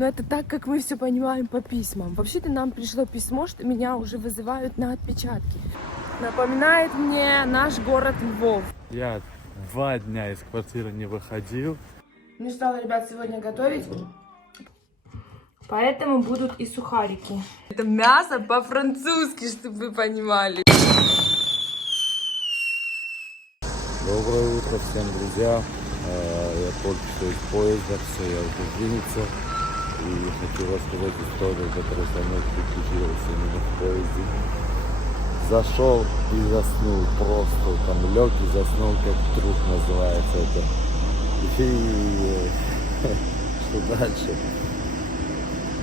Но это так, как мы все понимаем по письмам. Вообще-то нам пришло письмо, что меня уже вызывают на отпечатки. Напоминает мне наш город Львов. Я 2 дня из квартиры не выходил. Не стала, ребят, сегодня готовить. Поэтому будут и сухарики. Это мясо по-французски, чтобы вы понимали. Доброе утро всем, друзья. Я только что из поезда, все, я уже в Виннице. И хочу рассказать историю, которая со мной приключилась именно в поезде. Зашел и заснул просто, там лег и заснул, как труп называется это. И что дальше?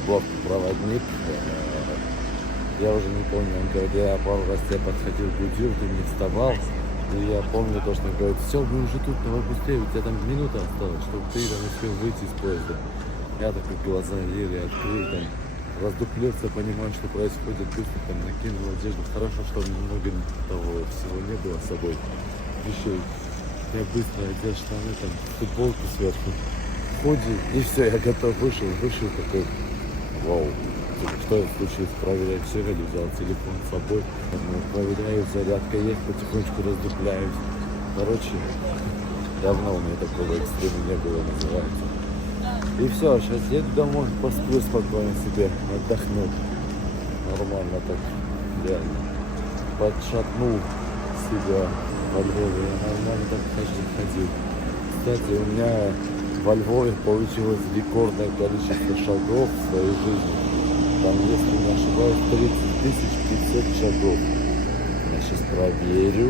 Проводник, я уже не помню, он говорит, я пару раз тебя подходил, будил, ты не вставал. И я помню то, что он говорит, все, мы уже тут, давай быстрее, у тебя там минута осталась, чтобы ты там успел выйти из поезда. Я так глаза еле открыл, там, раздуплился, понимаю, что происходит, быстро там накинул одежду. Хорошо, что много того всего не было с собой. Вещей. Я быстро одел штаны, там, футболку сверху, худи, и все, я готов, вышел такой, вау. Что случилось? Проверяю, все ли взял телефон с собой. Проверяю, зарядка есть, потихонечку раздупляюсь. Короче, давно у меня такого экстрима не было, называется. И все, сейчас еду домой, посплю спокойно себе, отдохну. Нормально так, реально. Подшатнул себя во Львове, я нормально так ходил. Кстати, у меня во Львове получилось рекордное количество шагов в своей жизни. Там, если не ошибаюсь, 30 500 шагов. Я сейчас проверю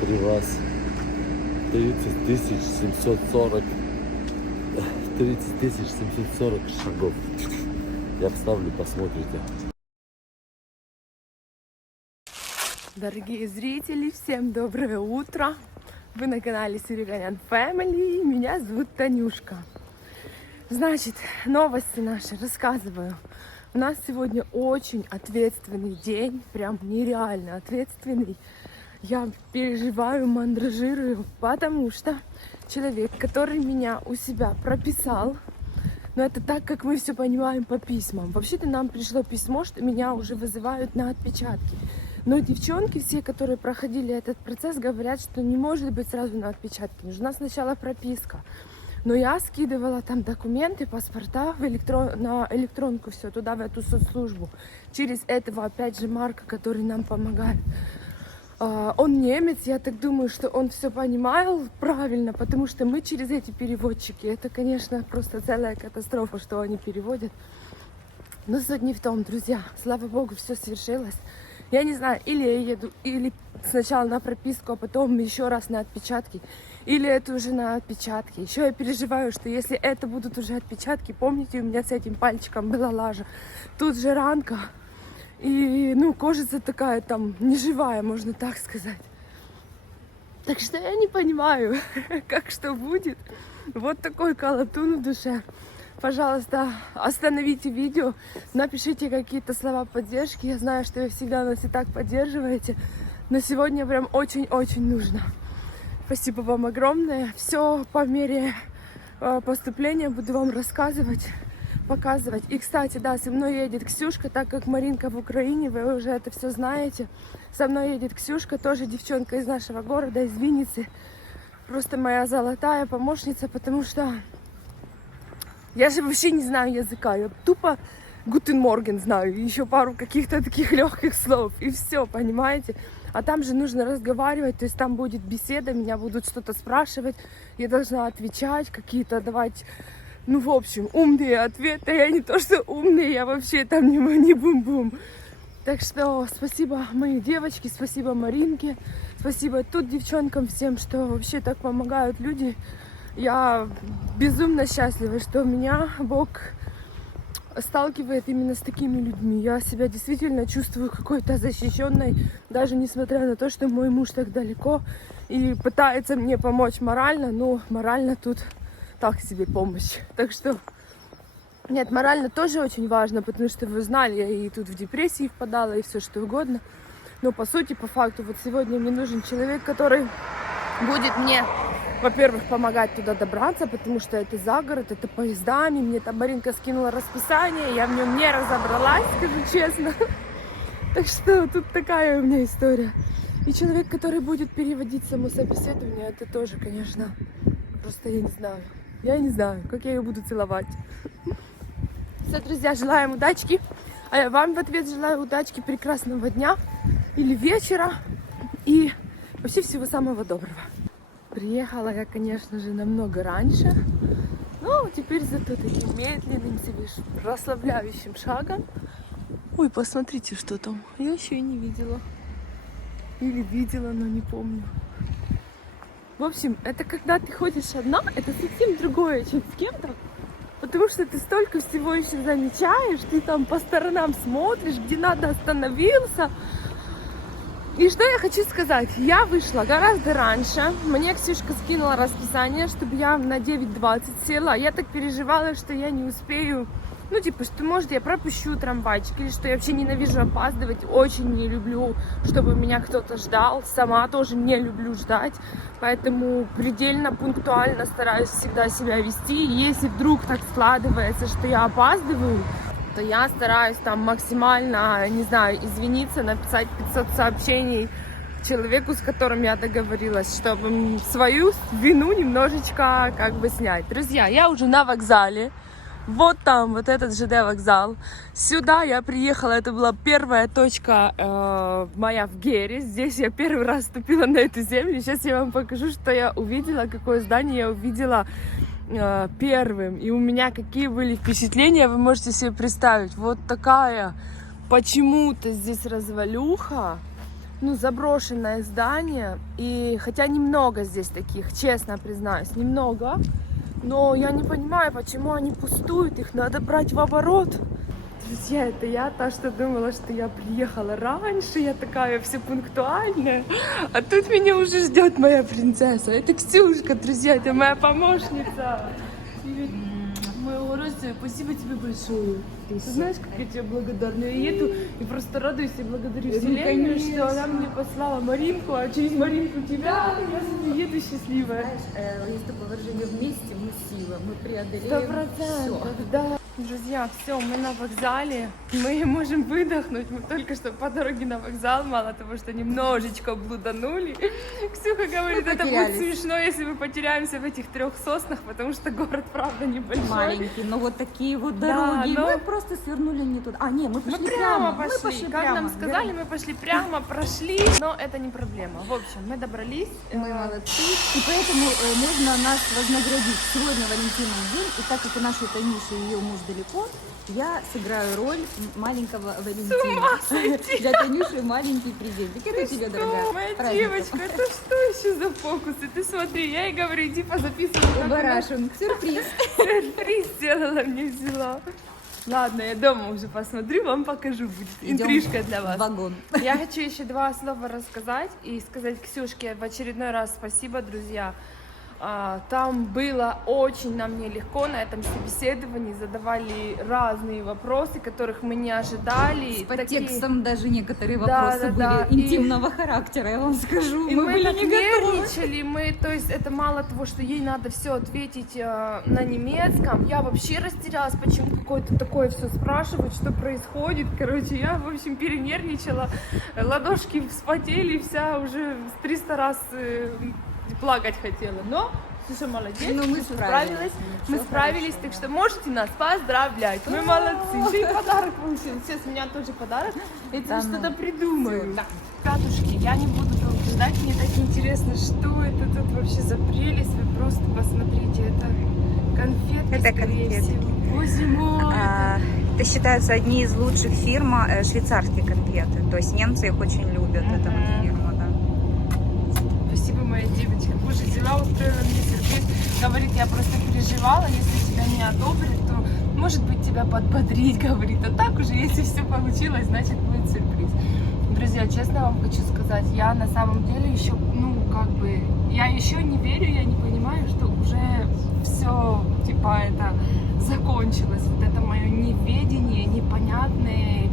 при вас. 30 740 шагов. Я вставлю, посмотрите. Дорогие зрители, всем доброе утро. Вы на канале Сюриканян Family. Меня зовут Танюшка. Значит, новости наши рассказываю. У нас сегодня очень ответственный день, прям нереально ответственный. Я переживаю, мандражирую, потому что человек, который меня у себя прописал, но это так, как мы все понимаем по письмам. Вообще-то нам пришло письмо, что меня уже вызывают на отпечатки. Но девчонки, все, которые проходили этот процесс, говорят, что не может быть сразу на отпечатки. Нужна сначала прописка. Но я скидывала там документы, паспорта на электронку, все туда, в эту соцслужбу. Через этого, опять же, Марка, который нам помогает. Он немец, я так думаю, что он все понимал правильно, потому что мы через эти переводчики. Это, конечно, просто целая катастрофа, что они переводят. Но суть не в том, друзья. Слава богу, все свершилось. Я не знаю, или я еду, или сначала на прописку, а потом еще раз на отпечатки. Или это уже на отпечатки. Еще я переживаю, что если это будут уже отпечатки, помните, у меня с этим пальчиком была лажа. Тут же ранка. И, кожица такая там неживая, можно так сказать. Так что я не понимаю, как что будет. Вот такой колотун в душе. Пожалуйста, остановите видео, напишите какие-то слова поддержки. Я знаю, что вы всегда нас и так поддерживаете. Но сегодня прям очень-очень нужно. Спасибо вам огромное. Все по мере поступления буду вам рассказывать, показывать. И, кстати, да, со мной едет Ксюшка, так как Маринка в Украине, вы уже это все знаете. Со мной едет Ксюшка, тоже девчонка из нашего города, из Винницы. Просто моя золотая помощница, потому что я же вообще не знаю языка. Я тупо Guten Morgen знаю, еще пару каких-то таких легких слов, и все, понимаете? А там же нужно разговаривать, то есть там будет беседа, меня будут что-то спрашивать, я должна отвечать, какие-то давать, в общем, умные ответы. Я не то, что умные, я вообще там не бум-бум. Так что спасибо моей девочке, спасибо Маринке, спасибо тут девчонкам всем, что вообще так помогают люди. Я безумно счастлива, что меня Бог сталкивает именно с такими людьми. Я себя действительно чувствую какой-то защищенной, даже несмотря на то, что мой муж так далеко и пытается мне помочь морально, но морально тут так себе помощь. Так что, нет, морально тоже очень важно, потому что вы знали, я и тут в депрессии впадала, и все что угодно. Но по сути, по факту, вот сегодня мне нужен человек, который будет мне во-первых, помогать туда добраться, потому что это за город, это поездами. Мне там Маринка скинула расписание, я в нем не разобралась, скажу честно. Так что тут такая у меня история. И человек, который будет переводить само собеседование, это тоже, конечно, просто я не знаю. Я не знаю, как я ее буду целовать. Все, друзья, желаем удачки. А я вам в ответ желаю удачки, прекрасного дня или вечера. И вообще всего самого доброго. Приехала я, конечно же, намного раньше. Но теперь зато таким медленным, себе расслабляющим шагом. Ой, посмотрите, что там. Я еще и не видела. Или видела, но не помню. В общем, это когда ты ходишь одна, это совсем другое, чем с кем-то. Потому что ты столько всего еще замечаешь, ты там по сторонам смотришь, где надо остановился. И что я хочу сказать, я вышла гораздо раньше, мне Ксюшка скинула расписание, чтобы я на 9:20 села, я так переживала, что я не успею, ну типа, что может я пропущу трамвайчик, или что я вообще ненавижу опаздывать, очень не люблю, чтобы меня кто-то ждал, сама тоже не люблю ждать, поэтому предельно пунктуально стараюсь всегда себя вести, если вдруг так складывается, что я опаздываю, то я стараюсь там максимально, не знаю, извиниться, написать 500 сообщений человеку, с которым я договорилась, чтобы свою вину немножечко как бы снять. Друзья, я уже на вокзале. Вот там, вот этот ЖД вокзал. Сюда я приехала, это была первая точка моя в Гере. Здесь я первый раз ступила на эту землю. Сейчас я вам покажу, что я увидела, какое здание я увидела первым. И у меня какие были впечатления, вы можете себе представить. Вот такая почему-то здесь развалюха. Ну, заброшенное здание. И хотя немного здесь таких, честно признаюсь, немного. Но я не понимаю, почему они пустуют, их надо брать в оборот. Друзья, это я та, что думала, что я приехала раньше, я такая все пунктуальная. А тут меня уже ждет моя принцесса. Это Ксюшка, друзья, это моя помощница. Моего родственника, спасибо тебе большое. Ты знаешь, как я тебе благодарна. Я еду и просто радуюсь и благодарю Вселенную, что она мне послала Маринку, а через Маринку тебя я за ней еду счастливая. Знаешь, есть такое выражение: вместе мы сила, мы преодолеем 100%, да. Друзья, все, мы на вокзале, мы можем выдохнуть, мы только что по дороге на вокзал, мало того, что немножечко блуданули. Ксюха говорит, это будет смешно, если мы потеряемся в этих 3 соснах, потому что город, правда, небольшой. маленький, но вот такие вот дороги, Да, но... мы просто свернули не туда. А, не, мы пошли Мы прямо мы пошли, пошли как прямо, нам сказали, мы пошли прямо, прошли, но это не проблема. В общем, мы добрались. Мы молодцы, и поэтому можно нас вознаградить. Сегодня Валентинин день, и так как у нашей Танюши ее муж далеко, я сыграю роль маленького Валентина. Для Танюши маленький презентик. Это тебе, дорогая. Моя Праздников. девочка, это что еще за фокусы? Ты смотри, я ей говорю, иди позаписывай. как она Барашин, сюрприз. Сюрприз сделала, мне взяла. Ладно, я дома уже посмотрю, вам покажу, будет интрижка для вас. Вагон. Я хочу еще 2 слова рассказать и сказать Ксюшке в очередной раз спасибо, друзья. Там было очень нам нелегко на этом собеседовании, задавали разные вопросы, которых мы не ожидали. С подтекстом даже некоторые Да, вопросы да, были да. интимного характера, я вам скажу. И мы были так не готовы. нервничали, то есть это мало того, что ей надо все ответить на немецком, я вообще растерялась, почему какое-то такое все спрашивают, что происходит, короче, я, в общем, перенервничала, ладошки вспотели, вся уже 300 раз плакать хотела, но Слушай, молодец, Ну, мы ты справились. мы Ничего справились, так что можете нас поздравлять, мы молодцы, еще и подарок получили, сейчас у меня тоже подарок, я тебе Да ну. что-то придумаю. Ребятушки, я не буду долго ждать, мне так интересно, что это тут вообще за прелесть, вы просто посмотрите, это конфетки, Это скорее конфетки. всего. Боже мой, Это считаются одни из лучших фирм швейцарские конфеты. То есть немцы их очень любят, эта вот фирма, да. спасибо, моя девочка. Боже, взяла, устроила мне сюрприз. Говорит, я просто переживала, если тебя не одобрят, то, может быть, тебя подбодрить, говорит. А так уже, если все получилось, значит, будет сюрприз. Друзья, честно вам хочу сказать, я на самом деле еще, я еще не верю, я не понимаю, что уже все, типа, это закончилось. Вот это мое неведение, непонятная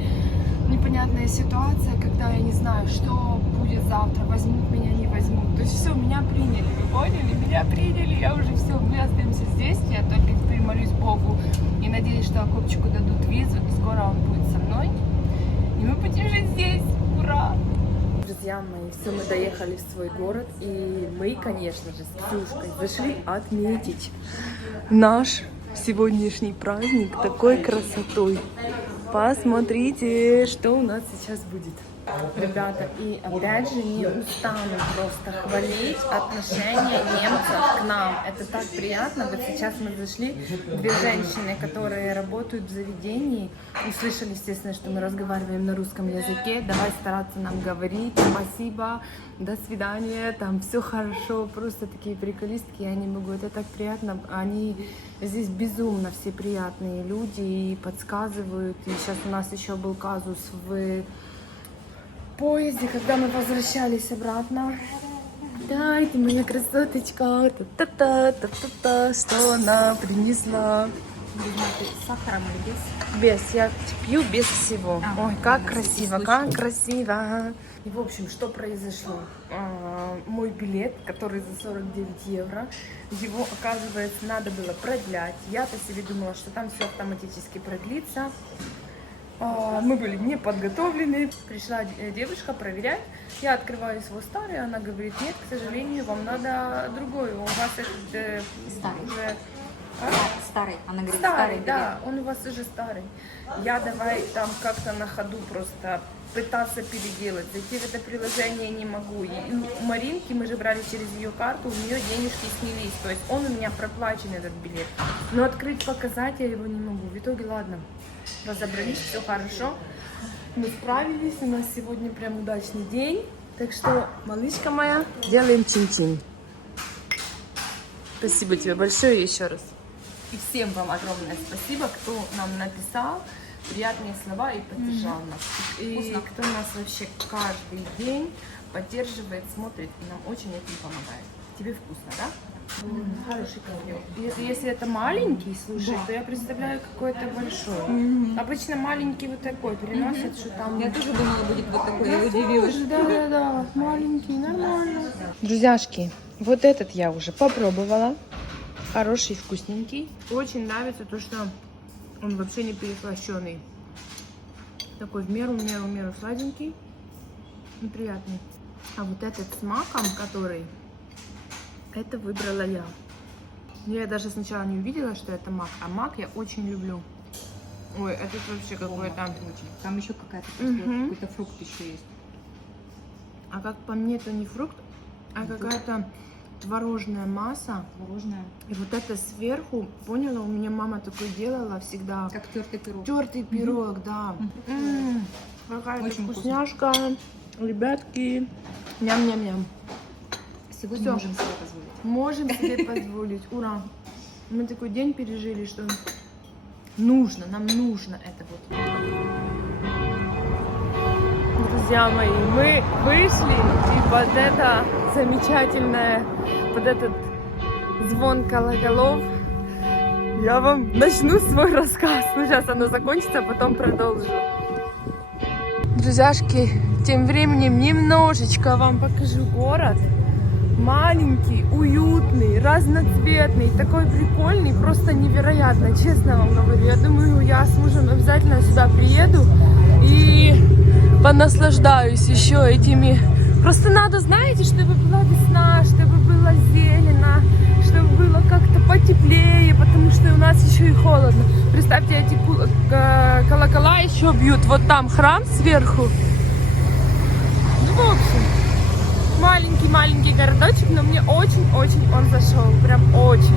ситуация, когда я не знаю, что будет будет завтра, возьмут меня, не возьмут. То есть все, меня приняли, вы поняли? Меня приняли, я уже все, мы остаемся здесь. Я только теперь молюсь Богу и надеюсь, что Акопчику дадут визу, и скоро он будет со мной. И мы будем жить здесь. Ура! Друзья мои, все, мы доехали в свой город, и мы, конечно же, с Ксюшкой зашли отметить наш сегодняшний праздник такой красотой. Посмотрите, что у нас сейчас будет. Ребята, и опять же не устану просто хвалить отношение немцев к нам. Это так приятно. Вот сейчас мы зашли, две женщины, которые работают в заведении, услышали, естественно, что мы разговариваем на русском языке. Давай стараться нам говорить. Спасибо, до свидания, там все хорошо. Просто такие приколистки, я не могу. Это так приятно. Они здесь безумно все приятные люди и подсказывают. И сейчас у нас еще был казус в поезде, когда мы возвращались обратно. Да, это моя красоточка. Та-та-та-та-та. Что она принесла? С сахаром или без? Без. Я пью без всего. Ой, как красиво, случай. как красиво. И в общем, что произошло? Мой билет, который за 49 евро, его, оказывается, надо было продлять. Я-то себе думала, что там все автоматически продлится. Мы были не подготовлены. Пришла девушка проверять. Я открываю свой старый, она говорит: нет, к сожалению, вам надо другой. У вас этот Старый. уже... Старый. Она говорит, Старый, старый, да, он у вас уже старый. Я давай там как-то на ходу просто пытаться переделать. Зайти в это приложение не могу. И у Маринки, мы же брали через ее карту, у нее денежки снялись. То есть он у меня проплачен, этот билет. Но открыть, показать я его не могу. В итоге, ладно, разобрались, все хорошо. Мы справились, у нас сегодня прям удачный день. Так что, малышка моя, делаем чин-чин. Спасибо тебе большое еще раз. И всем вам огромное спасибо, кто нам написал приятные слова и поддержал нас. И кто нас вообще каждый день поддерживает, смотрит и нам очень этим помогает. Тебе вкусно, да? Хороший комплимент. И если это маленький, слушай, то я представляю какой-то большой. Обычно маленький вот такой приносят, что там... Я тоже думала, будет вот такой, я удивилась. Да, маленький, нормально. Друзьяшки, вот этот я уже попробовала. Хороший, вкусненький. Очень нравится то, что он вообще не переслащенный. Такой в меру сладенький и приятный. А вот этот с маком, который, это выбрала я. Я даже сначала не увидела, что это мак, а мак я очень люблю. Ой, этот вообще какой-то... Там еще какая-то какой-то фрукт еще есть. А как по мне, то не фрукт, а какая-то творожная масса. Творожная. И вот это сверху, поняла, у меня мама такое делала всегда. Как тертый пирог. Тертый пирог, да. Какая-то Очень вкусняшка. Ребятки, ням-ням-ням. Сегодня Всё. можем себе позволить. Можем себе позволить. Ура. Мы такой день пережили, что нужно, нам нужно это вот. Друзья мои, мы вышли, и под это замечательное, под этот звон колоколов я вам начну свой рассказ. Ну, сейчас оно закончится, а потом продолжу. Друзьяшки, тем временем немножечко вам покажу город. Маленький, уютный, разноцветный, такой прикольный, просто невероятно, честно вам говорю. Я думаю, я с мужем обязательно сюда приеду и понаслаждаюсь еще этими. Просто надо, знаете, чтобы была весна, чтобы было зелено, чтобы было как-то потеплее, потому что у нас еще и холодно. Представьте, эти колокола еще бьют. Вот там храм сверху. Ну, в общем, маленький-маленький городочек, но мне очень-очень он зашел. Прям очень.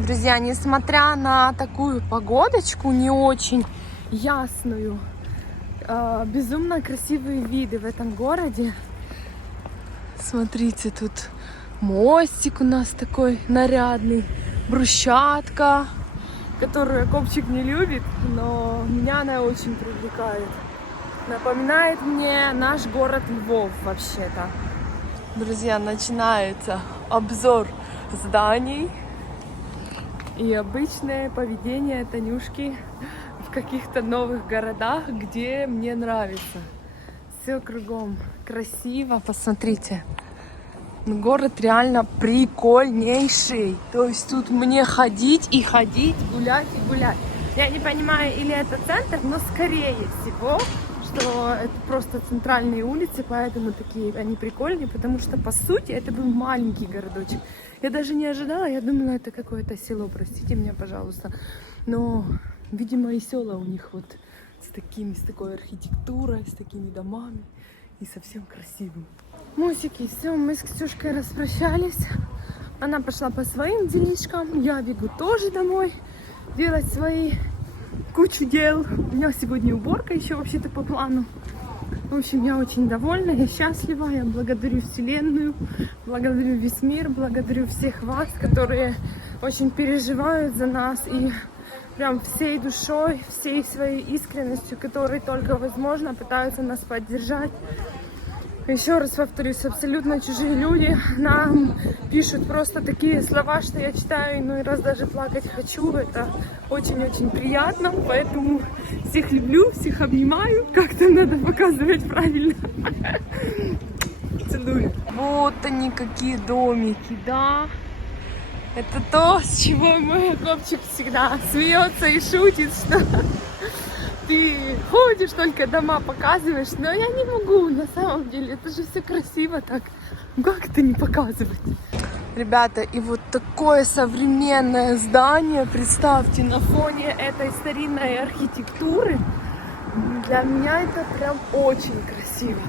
Друзья, несмотря на такую погодочку не очень ясную, безумно красивые виды в этом городе. Смотрите, тут мостик у нас такой нарядный, брусчатка, которую Копчик не любит, но меня она очень привлекает. Напоминает мне наш город Львов вообще-то. Друзья, начинается обзор зданий и обычное поведение Танюшки в каких-то новых городах, где мне нравится. все кругом красиво, посмотрите. Город реально прикольнейший. То есть тут мне ходить и ходить, гулять и гулять. Я не понимаю, или это центр, но скорее всего, что это просто центральные улицы, поэтому такие они прикольные, потому что по сути это был маленький городочек. Я даже не ожидала, я думала, это какое-то село, простите меня, пожалуйста. Но, видимо, и села у них вот с такой архитектурой, с такими домами и совсем красивым. Мусики, все, мы с Ксюшкой распрощались. Она пошла по своим делишкам, я бегу тоже домой делать свои кучу дел. У меня сегодня уборка еще вообще-то по плану. В общем, я очень довольна, я счастлива, я благодарю Вселенную, благодарю весь мир, благодарю всех вас, которые очень переживают за нас и прям всей душой, всей своей искренностью, которой только возможно, пытаются нас поддержать. Еще раз повторюсь, абсолютно чужие люди нам пишут просто такие слова, что я читаю, иной раз даже плакать хочу. Это очень-очень приятно, поэтому всех люблю, всех обнимаю. Как там надо показывать правильно. Целую. Вот они какие домики, да. Это то, с чего мой хлопчик всегда смеется и шутит, что ты ходишь, только дома показываешь, но я не могу, на самом деле, это же все красиво так, как это не показывать? Ребята, и вот такое современное здание, представьте, на фоне этой старинной архитектуры, для меня это прям очень красиво.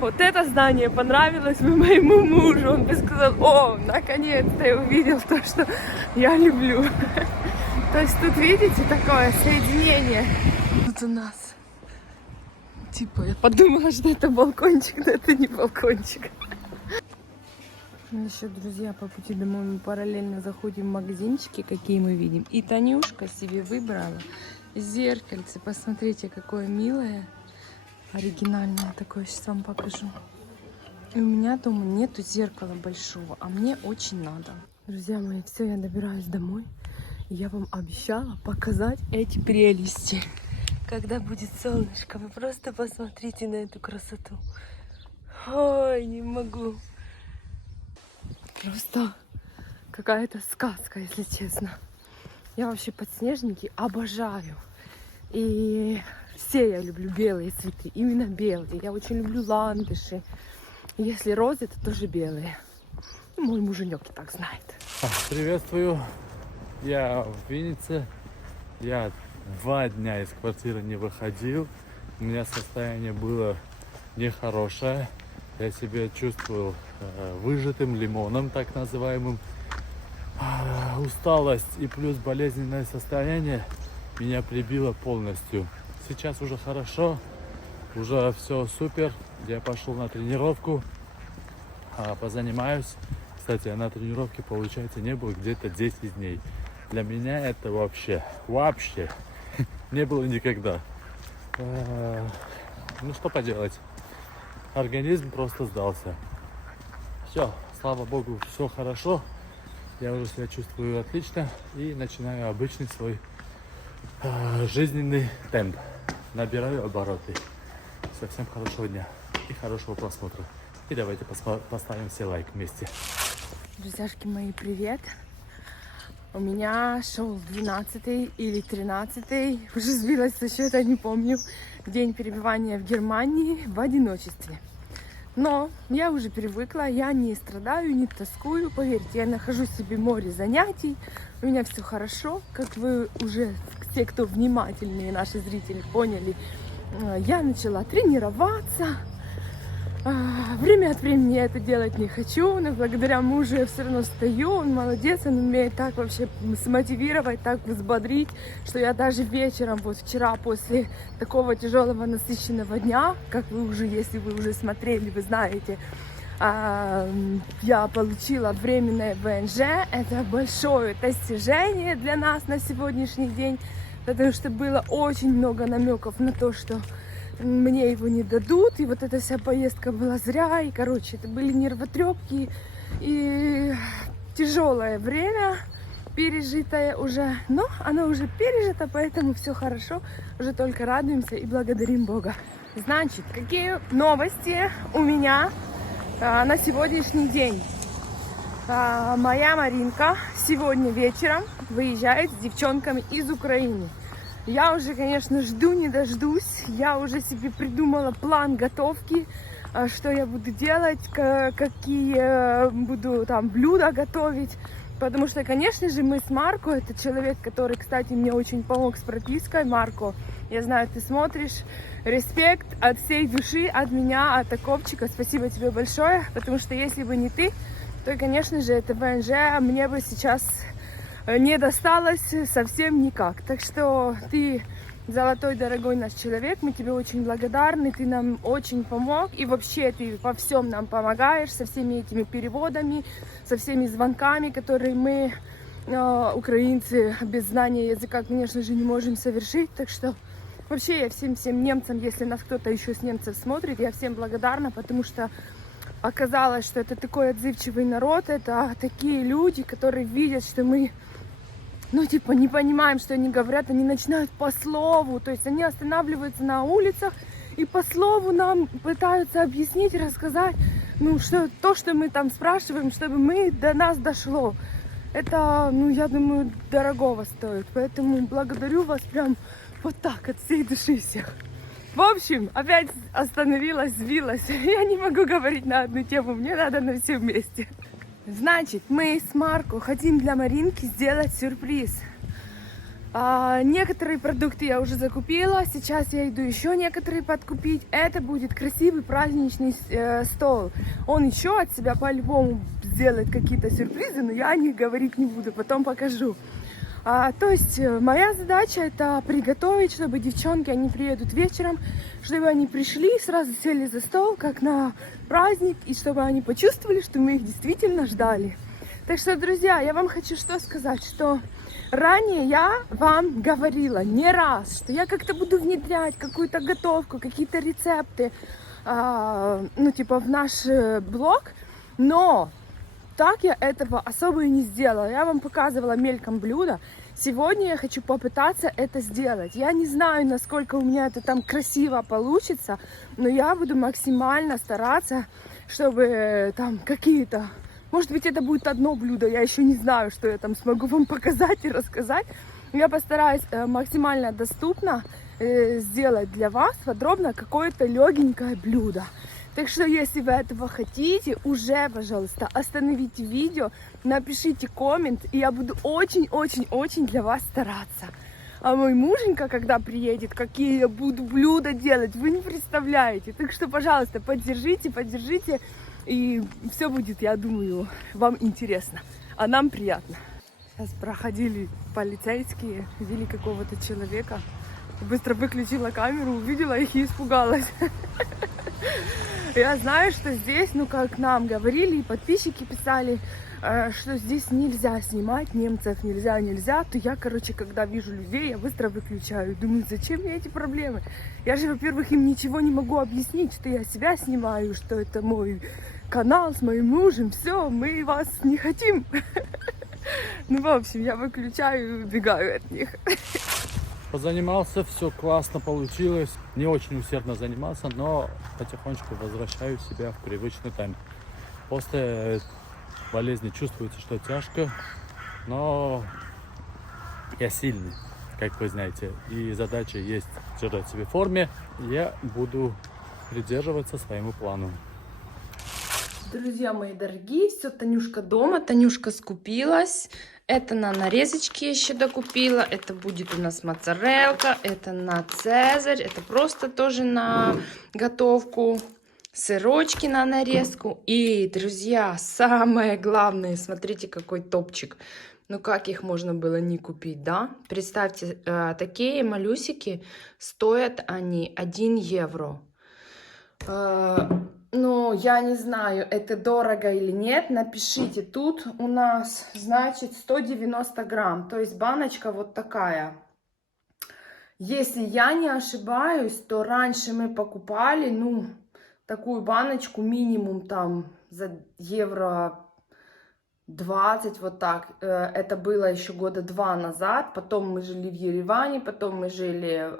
Вот это здание понравилось бы моему мужу, он бы сказал: о, наконец-то я увидел то, что я люблю. То есть тут, видите, такое соединение. Тут у нас, типа, я подумала, что это балкончик, но это не балкончик. Еще, друзья, по пути домой мы параллельно заходим в магазинчики, какие мы видим. И Танюшка себе выбрала зеркальце. Посмотрите, какое милое, оригинальное такое. Сейчас вам покажу. И у меня дома нету зеркала большого, а мне очень надо. Друзья мои, все, я добираюсь домой. Я вам обещала показать эти прелести. Когда будет солнышко, вы просто посмотрите на эту красоту. Ой, не могу. Просто какая-то сказка, если честно. Я вообще подснежники обожаю. И все я люблю белые цветы, именно белые. Я очень люблю ландыши. Если розы, то тоже белые. Мой муженек и так знает. Приветствую. Я в Виннице. Я 2 дня из квартиры не выходил. У меня состояние было нехорошее. Я себя чувствовал выжатым лимоном, так называемым. Усталость и плюс болезненное состояние меня прибило полностью. Сейчас уже хорошо, уже все супер. Я пошел на тренировку, позанимаюсь. Кстати, я на тренировке, получается, не был где-то 10 дней. Для меня это вообще не было никогда. Ну что поделать, организм просто сдался. Все, слава богу, все хорошо. Я уже себя чувствую отлично и начинаю обычный свой жизненный темп. Набираю обороты. Совсем хорошего дня и хорошего просмотра. И давайте поставим все лайк вместе. Друзьяшки мои, привет! У меня шел 12-й или 13-й, уже сбилась со счета, не помню, день перебывания в Германии в одиночестве. Но я уже привыкла, я не страдаю, не тоскую, поверьте, я нахожу себе море занятий, у меня все хорошо, как вы уже, те, кто внимательные наши зрители, поняли, я начала тренироваться. Время от времени я это делать не хочу, но благодаря мужу я все равно стою, он молодец, он умеет так вообще смотивировать, так взбодрить, что я даже вечером, вот вчера после такого тяжелого насыщенного дня, как вы уже, если вы уже смотрели, вы знаете, я получила временное ВНЖ, это большое достижение для нас на сегодняшний день, потому что было очень много намеков на то, что мне его не дадут, и вот эта вся поездка была зря, и, короче, это были нервотрепки, и тяжелое время, пережитое уже, но оно уже пережито, поэтому все хорошо, уже только радуемся и благодарим Бога. Значит, какие новости у меня на сегодняшний день? Моя Маринка сегодня вечером выезжает с девчонками из Украины. Я уже, конечно, жду не дождусь. Я уже себе придумала план готовки, что я буду делать, какие буду там блюда готовить. Потому что, конечно же, мы с Марко, это человек, который, кстати, мне очень помог с пропиской. Марко, я знаю, ты смотришь. Респект от всей души, от меня, от Акопчика. Спасибо тебе большое, потому что если бы не ты, то, конечно же, это ВНЖ мне бы сейчас не досталось совсем никак. Так что ты золотой, дорогой наш человек, мы тебе очень благодарны, ты нам очень помог. И вообще ты во всем нам помогаешь, со всеми этими переводами, со всеми звонками, которые мы, украинцы, без знания языка, конечно же, не можем совершить. Так что вообще я всем немцам, если нас кто-то еще с немцев смотрит, я всем благодарна, потому что оказалось, что это такой отзывчивый народ, это такие люди, которые видят, что мы, не понимаем, что они говорят, они начинают по слову, то есть они останавливаются на улицах и по слову нам пытаются объяснить, рассказать, что мы там спрашиваем, чтобы до нас дошло. Это, я думаю, дорогого стоит, поэтому благодарю вас прям вот так, от всей души всех. В общем, опять остановилась, сбилась. Я не могу говорить на одну тему, мне надо на все вместе. Значит, мы с Марко хотим для Маринки сделать сюрприз. Некоторые продукты я уже закупила, сейчас я иду еще некоторые подкупить. Это будет красивый праздничный стол. Он еще от себя по-любому сделает какие-то сюрпризы, но я о них говорить не буду, потом покажу. То есть моя задача это приготовить, чтобы девчонки, они приедут вечером, чтобы они пришли, сразу сели за стол, как на праздник, и чтобы они почувствовали, что мы их действительно ждали. Так что, друзья, я вам хочу что сказать, что ранее я вам говорила не раз, что я как-то буду внедрять какую-то готовку, какие-то рецепты, в наш блог, но так я этого особо и не сделала. Я вам показывала мельком блюдо. Сегодня я хочу попытаться это сделать. Я не знаю, насколько у меня это там красиво получится, но я буду максимально стараться, чтобы там какие-то... Может быть, это будет одно блюдо, я еще не знаю, что я там смогу вам показать и рассказать. Я постараюсь максимально доступно сделать для вас подробно какое-то легенькое блюдо. Так что, если вы этого хотите, уже, пожалуйста, остановите видео, напишите коммент, и я буду очень-очень-очень для вас стараться. А мой муженька, когда приедет, какие я буду блюда делать, вы не представляете. Так что, пожалуйста, поддержите, и все будет, я думаю, вам интересно, а нам приятно. Сейчас проходили полицейские, видели какого-то человека, быстро выключила камеру, увидела их и испугалась. Я знаю, что здесь, как нам говорили, и подписчики писали, что здесь нельзя снимать, немцев нельзя, то я, когда вижу людей, я быстро выключаю. Думаю, зачем мне эти проблемы? Я же, во-первых, им ничего не могу объяснить, что я себя снимаю, что это мой канал с моим мужем, все, мы вас не хотим. В общем, я выключаю и убегаю от них. Позанимался, все классно получилось. Не очень усердно занимался, но потихонечку возвращаю себя в привычный темп. После болезни чувствуется, что тяжко, но я сильный, как вы знаете. И задача есть держать себя в форме. Я буду придерживаться своему плану. Друзья мои дорогие, все, Танюшка дома, Танюшка скупилась. Это на нарезочки еще докупила, это будет у нас моцарелка, это на цезарь, это просто тоже на готовку, сырочки на нарезку. И, друзья, самое главное, смотрите, какой топчик. Как их можно было не купить, да? Представьте, такие малюсики, стоят они 1 евро. Я не знаю, это дорого или нет, напишите. Тут у нас, значит, 190 грамм, то есть баночка вот такая. Если я не ошибаюсь, то раньше мы покупали, такую баночку минимум там за евро 20, вот так. Это было еще года 2 назад. Потом мы жили в Ереване, потом мы жили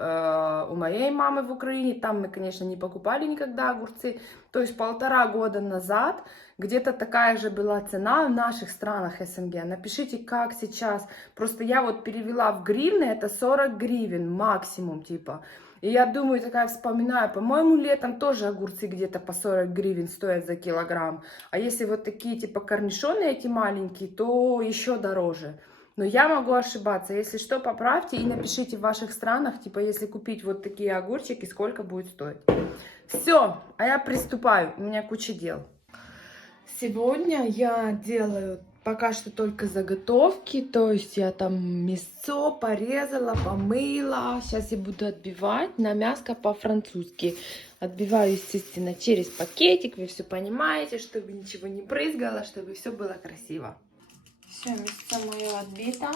у моей мамы в Украине. Там мы, конечно, не покупали никогда огурцы. То есть 1,5 года назад где-то такая же была цена в наших странах СНГ. Напишите, как сейчас. Просто я вот перевела в гривны, это 40 гривен максимум, типа. И я думаю, такая вспоминаю, по-моему, летом тоже огурцы где-то по 40 гривен стоят за килограмм. А если вот такие типа корнишоны эти маленькие, то еще дороже. Но я могу ошибаться. Если что, поправьте и напишите в ваших странах, типа, если купить вот такие огурчики, сколько будет стоить. Все, а я приступаю, у меня куча дел. Сегодня я делаю пока что только заготовки, то есть я там мясо порезала, помыла. Сейчас я буду отбивать на мяско по-французски. Отбиваю, естественно, через пакетик, вы все понимаете, чтобы ничего не брызгало, чтобы все было красиво. Все, мясо мое отбито.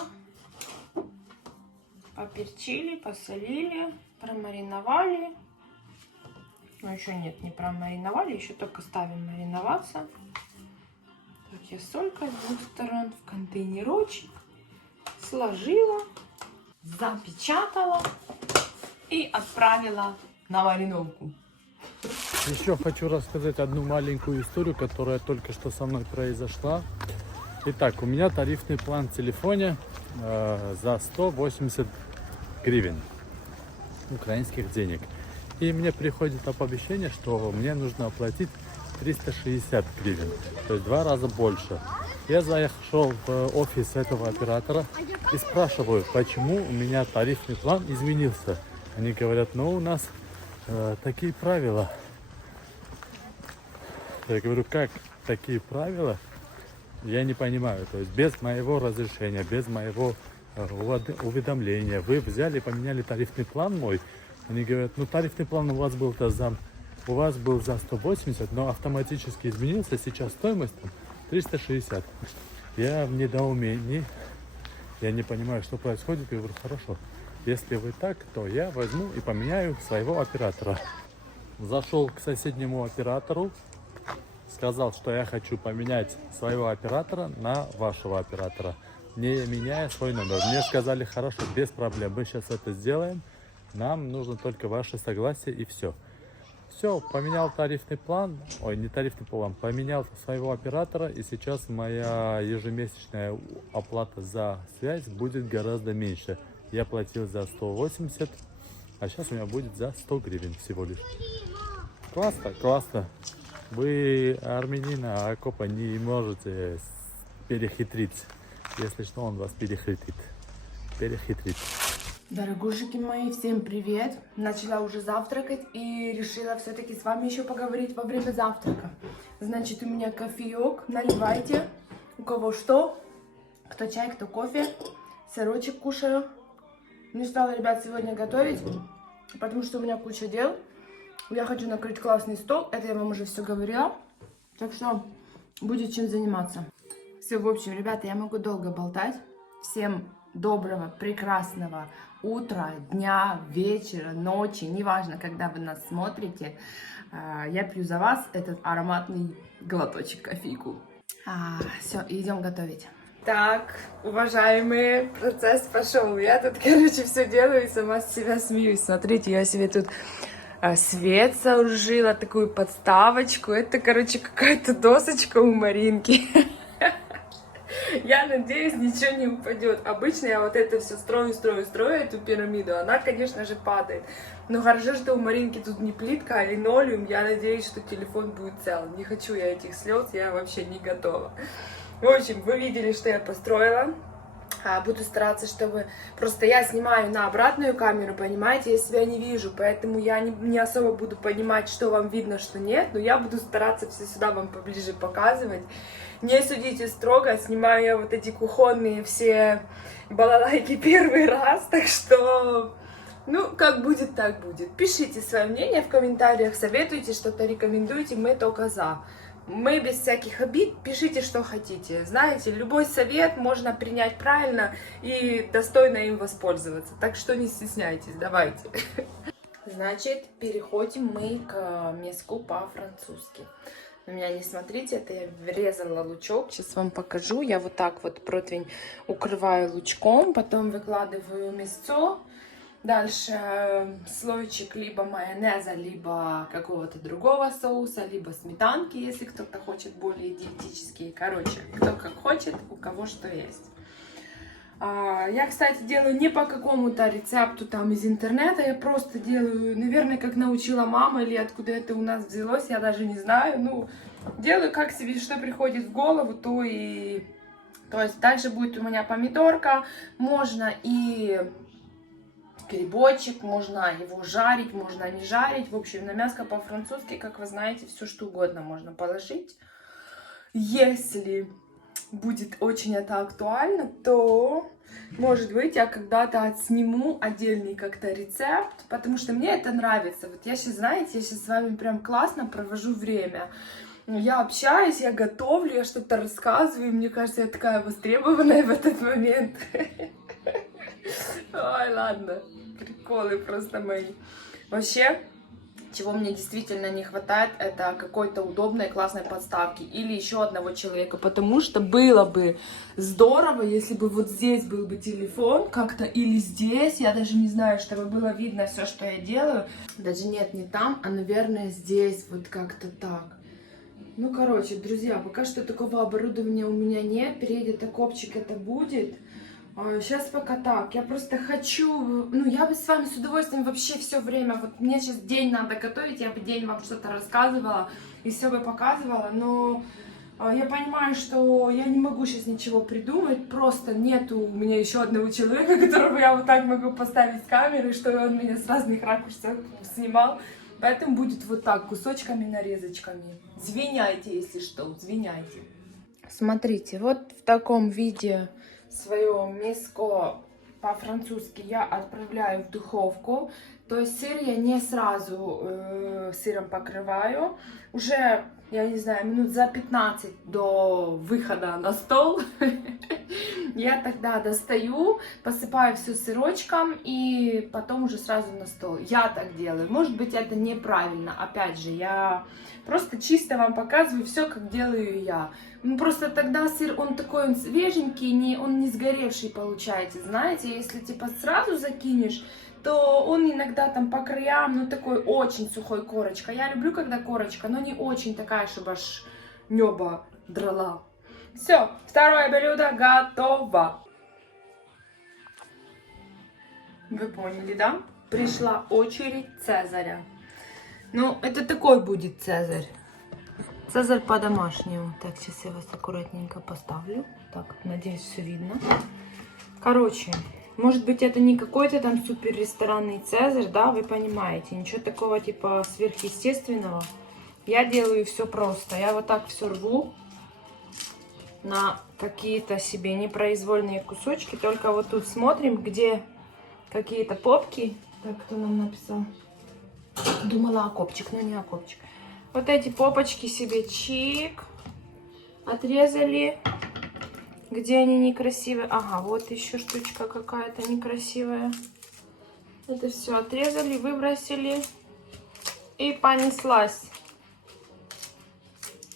Поперчили, посолили, промариновали. Но еще нет, не промариновали, еще только ставим мариноваться. Так, я солька с 2 сторон в контейнерочек сложила, запечатала и отправила на мариновку. Еще хочу рассказать одну маленькую историю, которая только что со мной произошла. Итак, у меня тарифный план в телефоне за 180 гривен украинских денег. И мне приходит оповещение, что мне нужно оплатить 360 гривен, то есть 2 раза больше. Я зашел в офис этого оператора и спрашиваю, почему у меня тарифный план изменился. Они говорят, ну у нас такие правила. Я говорю, как такие правила? Я не понимаю, то есть без моего разрешения, без моего уведомления вы взяли и поменяли тарифный план мой. Они говорят, ну тарифный план у вас был за 180, но автоматически изменился, сейчас стоимость 360. Я в недоумении, я не понимаю, что происходит. Я говорю, хорошо, если вы так, то я возьму и поменяю своего оператора. Зашел к соседнему оператору, сказал, что я хочу поменять своего оператора на вашего оператора, не меняя свой номер. Мне сказали, хорошо, без проблем, мы сейчас это сделаем, нам нужно только ваше согласие и все. Все, поменял тарифный план, не тарифный план, поменял своего оператора, и сейчас моя ежемесячная оплата за связь будет гораздо меньше. Я платил за 180, а сейчас у меня будет за 100 гривен всего лишь. Классно, классно. Вы армянина Акопа не можете перехитрить. Если что, он вас перехитрит. Дорогушки мои, всем привет! Начала уже завтракать и решила все-таки с вами еще поговорить во время завтрака. Значит, у меня кофеек, наливайте. У кого что, кто чай, кто кофе. Сырочек кушаю. Не стала, ребят, сегодня готовить, потому что у меня куча дел. Я хочу накрыть классный стол, это я вам уже все говорила. Так что будет чем заниматься. Все, в общем, ребята, я могу долго болтать. Всем доброго, прекрасного утра, дня, вечера, ночи, неважно, когда вы нас смотрите. Я пью за вас этот ароматный глоточек кофейку. Все, идем готовить. Так, уважаемые, процесс пошел. Я тут, короче, все делаю и сама с себя смеюсь. Смотрите, я себе тут свет сооружила, такую подставочку. Это, короче, какая-то досочка у Маринки. Я надеюсь, ничего не упадет. Обычно я вот это все строю, эту пирамиду. Она, конечно же, падает. Но хорошо, что у Маринки тут не плитка, а линолеум. Я надеюсь, что телефон будет цел. Не хочу я этих слез, я вообще не готова. В общем, вы видели, что я построила. Буду стараться, чтобы... Просто я снимаю на обратную камеру, понимаете, я себя не вижу, поэтому я не особо буду понимать, что вам видно, что нет, но я буду стараться все сюда вам поближе показывать. Не судите строго, снимаю я вот эти кухонные все балалайки первый раз, так что... Ну, как будет, так будет. Пишите свое мнение в комментариях, советуйте что-то, рекомендуйте, мы только за. Мы без всяких обид, пишите, что хотите. Знаете, любой совет можно принять правильно и достойно им воспользоваться. Так что не стесняйтесь, давайте. Значит, переходим мы к мяску по-французски. На меня не смотрите, это я врезала лучок. Сейчас вам покажу. Я вот так вот противень укрываю лучком, потом выкладываю мясо. Дальше слойчик либо майонеза, либо какого-то другого соуса, либо сметанки, если кто-то хочет более диетические. Короче, кто как хочет, у кого что есть. Я, кстати, делаю не по какому-то рецепту там из интернета, я просто делаю, наверное, как научила мама, или откуда это у нас взялось, я даже не знаю. Ну, делаю как себе, что приходит в голову, то и... То есть также будет у меня помидорка, можно и грибочек, можно его жарить, можно не жарить. В общем, на мяско по-французски, как вы знаете, все что угодно можно положить. Если будет очень это актуально, то, может быть, я когда-то отсниму отдельный как-то рецепт, потому что мне это нравится. Вот я сейчас, знаете, я сейчас с вами прям классно провожу время. Я общаюсь, я готовлю, я что-то рассказываю, и мне кажется, я такая востребованная в этот момент. Ой, ладно, приколы просто мои. Вообще, чего мне действительно не хватает, это какой-то удобной, классной подставки или еще одного человека, потому что было бы здорово, если бы вот здесь был бы телефон как-то или здесь, я даже не знаю, чтобы было видно все, что я делаю. Даже нет, не там, а, наверное, здесь, вот как-то так. Ну, короче, друзья, пока что такого оборудования у меня нет, приедет окопчик, это будет. Сейчас пока так, я просто хочу, ну, я бы с вами с удовольствием вообще все время, вот мне сейчас день надо готовить, я бы день вам что-то рассказывала и все бы показывала, но я понимаю, что я не могу сейчас ничего придумать, просто нету у меня еще одного человека, которого я вот так могу поставить с камеры, чтобы он меня с разных ракурсов снимал, поэтому будет вот так, кусочками, нарезочками. Звиняйте, если что, звиняйте. Смотрите, вот в таком виде свое мяско по-французски я отправляю в духовку. То есть сыр я не сразу сыром покрываю. Уже, я не знаю, минут за 15 до выхода на стол я тогда достаю, посыпаю все сырочком и потом уже сразу на стол. Я так делаю. Может быть, это неправильно. Опять же, я просто чисто вам показываю все, как делаю я. Ну, просто тогда сыр, он такой, он свеженький, он не сгоревший получается, знаете. Если типа сразу закинешь, то он иногда там по краям, ну, такой очень сухой корочка. Я люблю, когда корочка, но не очень такая, чтобы аж небо драла. Все, второе блюдо готово. Вы поняли, да? Пришла очередь Цезаря. Ну, это такой будет Цезарь. Цезарь по-домашнему. Так, сейчас я вас аккуратненько поставлю. Так, надеюсь, все видно. Короче, может быть, это не какой-то там супер ресторанный Цезарь, да, вы понимаете. Ничего такого типа сверхъестественного. Я делаю все просто. Я вот так все рву на какие-то себе непроизвольные кусочки. Только вот тут смотрим, где какие-то попки. Так, кто нам написал? Думала окопчик, но не окопчик. Вот эти попочки себе чик отрезали. Где они некрасивые? Ага, вот еще штучка какая-то некрасивая. Это все отрезали, выбросили. И понеслась.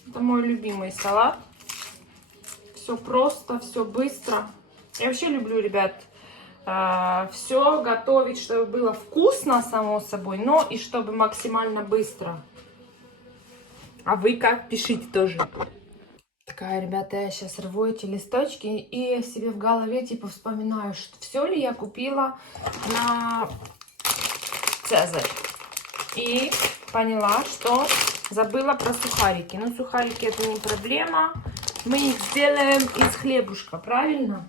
Это мой любимый салат. Все просто, все быстро. Я вообще люблю, ребят, все готовить, чтобы было вкусно, само собой, но и чтобы максимально быстро. А вы как? Пишите тоже. Такая, ребята, я сейчас рву эти листочки и себе в голове типа вспоминаю, что все ли я купила на Цезарь. И поняла, что забыла про сухарики. Но сухарики это не проблема. Мы их сделаем из хлебушка, правильно?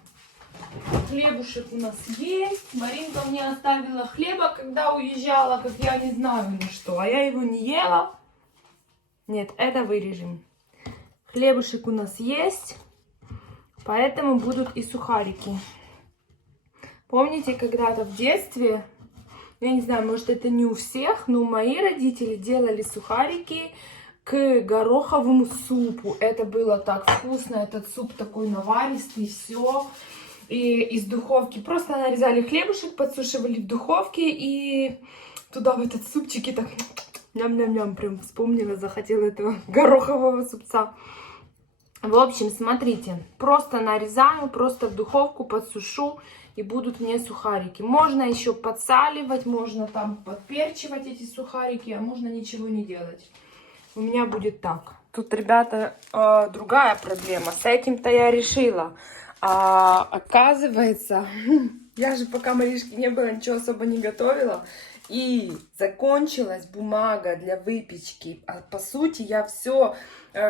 Хлебушек у нас есть. Маринка мне оставила хлеба, когда уезжала, как я не знаю на что. А я его не ела. Нет, это вырежем. Хлебушек у нас есть, поэтому будут и сухарики. Помните, когда-то в детстве, я не знаю, может это не у всех, но мои родители делали сухарики к гороховому супу. Это было так вкусно, этот суп такой наваристый, все. И из духовки просто нарезали хлебушек, подсушивали в духовке и туда в этот супчик и так Ням-ням-ням, прям вспомнила, захотела этого горохового супца. В общем, смотрите, просто нарезаю, просто в духовку подсушу, и будут мне сухарики. Можно еще подсаливать, можно там подперчивать эти сухарики, а можно ничего не делать. У меня будет так. Тут, ребята, другая проблема. С этим-то я решила. Оказывается, я же пока Маришки не было, ничего особо не готовила. И закончилась бумага для выпечки. А по сути, я все,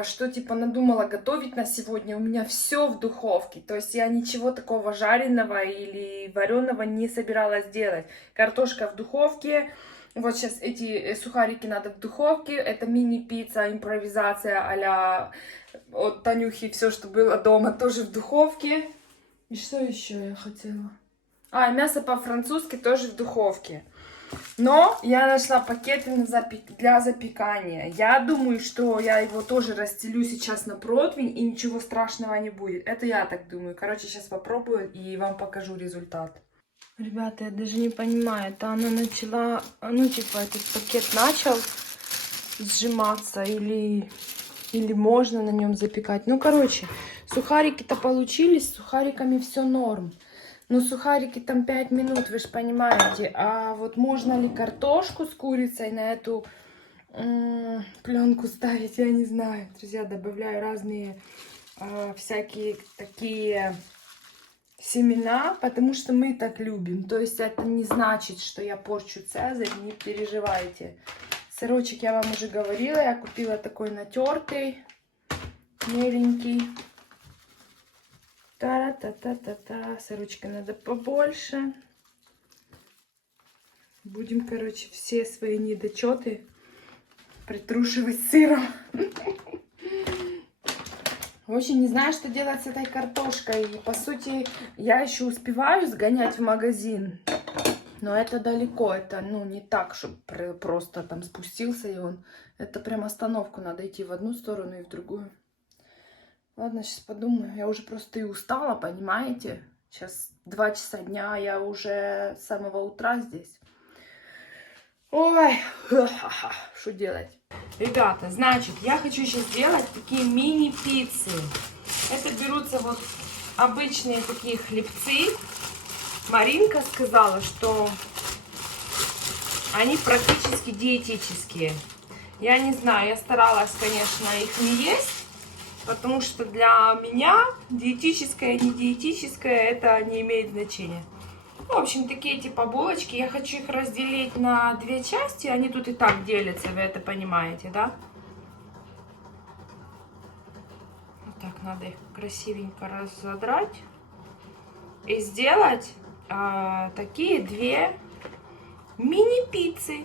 что типа надумала готовить на сегодня, у меня все в духовке. То есть я ничего такого жареного или вареного не собиралась делать. Картошка в духовке. Вот сейчас эти сухарики надо в духовке. Это мини-пицца, импровизация а-ля от Танюхи. Все, что было дома, тоже в духовке. И что еще я хотела? Мясо по-французски тоже в духовке. Но я нашла пакеты для запекания. Я думаю, что я его тоже расстелю сейчас на противень, и ничего страшного не будет. Это я так думаю. Короче, сейчас попробую и вам покажу результат. Ребята, я даже не понимаю, это она начала, типа этот пакет начал сжиматься или можно на нем запекать. Короче, сухарики-то получились, с сухариками все норм. Но сухарики там 5 минут, вы же понимаете. А вот можно ли картошку с курицей на эту пленку ставить, я не знаю. Друзья, добавляю разные всякие такие семена, потому что мы так любим. То есть это не значит, что я порчу цезарь, не переживайте. Сырочек я вам уже говорила, я купила такой натертый, меленький. Та-та-та-та-та. Сырочка надо побольше. Будем, короче, все свои недочеты притрушивать сыром. В общем, не знаю, что делать с этой картошкой. И, по сути, я еще успеваю сгонять в магазин. Но это далеко. Это, не так, чтобы просто там спустился и он. Это прям остановку. Надо идти в одну сторону и в другую. Ладно, сейчас подумаю. Я уже просто и устала, понимаете? Сейчас 2 часа дня, а я уже с самого утра здесь. Ой, что делать? Ребята, значит, я хочу сейчас сделать такие мини-пиццы. Это берутся вот обычные такие хлебцы. Маринка сказала, что они практически диетические. Я не знаю, я старалась, конечно, их не есть. Потому что для меня диетическое, не диетическое, это не имеет значения. В общем, такие типа булочки. Я хочу их разделить на 2 части. Они тут и так делятся, вы это понимаете, да? Вот так надо их красивенько разодрать. И сделать такие 2 мини-пиццы.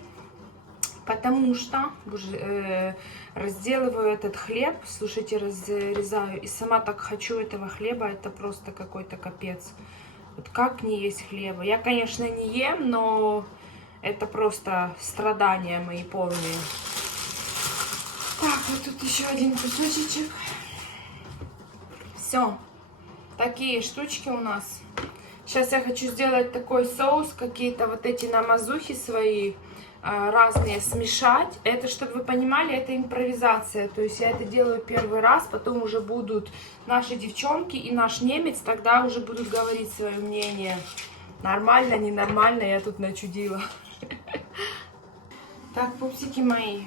Потому что разделываю этот хлеб, слушайте, разрезаю. И сама так хочу этого хлеба, это просто какой-то капец. Вот как не есть хлеба? Я, конечно, не ем, но это просто страдания мои полные. Так, вот тут еще один кусочек. Все. Такие штучки у нас. Сейчас я хочу сделать такой соус, какие-то вот эти намазухи свои. Разные смешать. Это, чтобы вы понимали, это импровизация. То есть я это делаю первый раз, потом уже будут наши девчонки и наш немец, тогда уже будут говорить свое мнение. Нормально, ненормально, я тут начудила. Так, пупсики мои,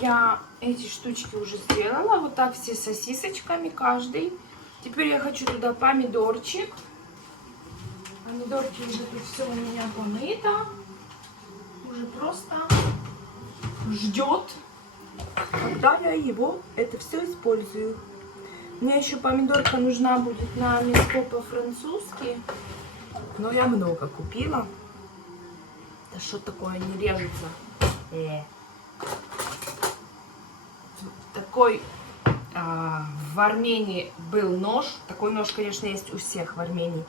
я эти штучки уже сделала. Вот так все сосисочками каждый. Теперь я хочу туда помидорчик. Помидорки уже тут все у меня помыто. Уже просто ждет, когда я его это все использую. Мне еще помидорка нужна будет на мясо по-французски, но я много купила. Да что такое, не режется? Такой в Армении был нож. Такой нож, конечно, есть у всех в Армении.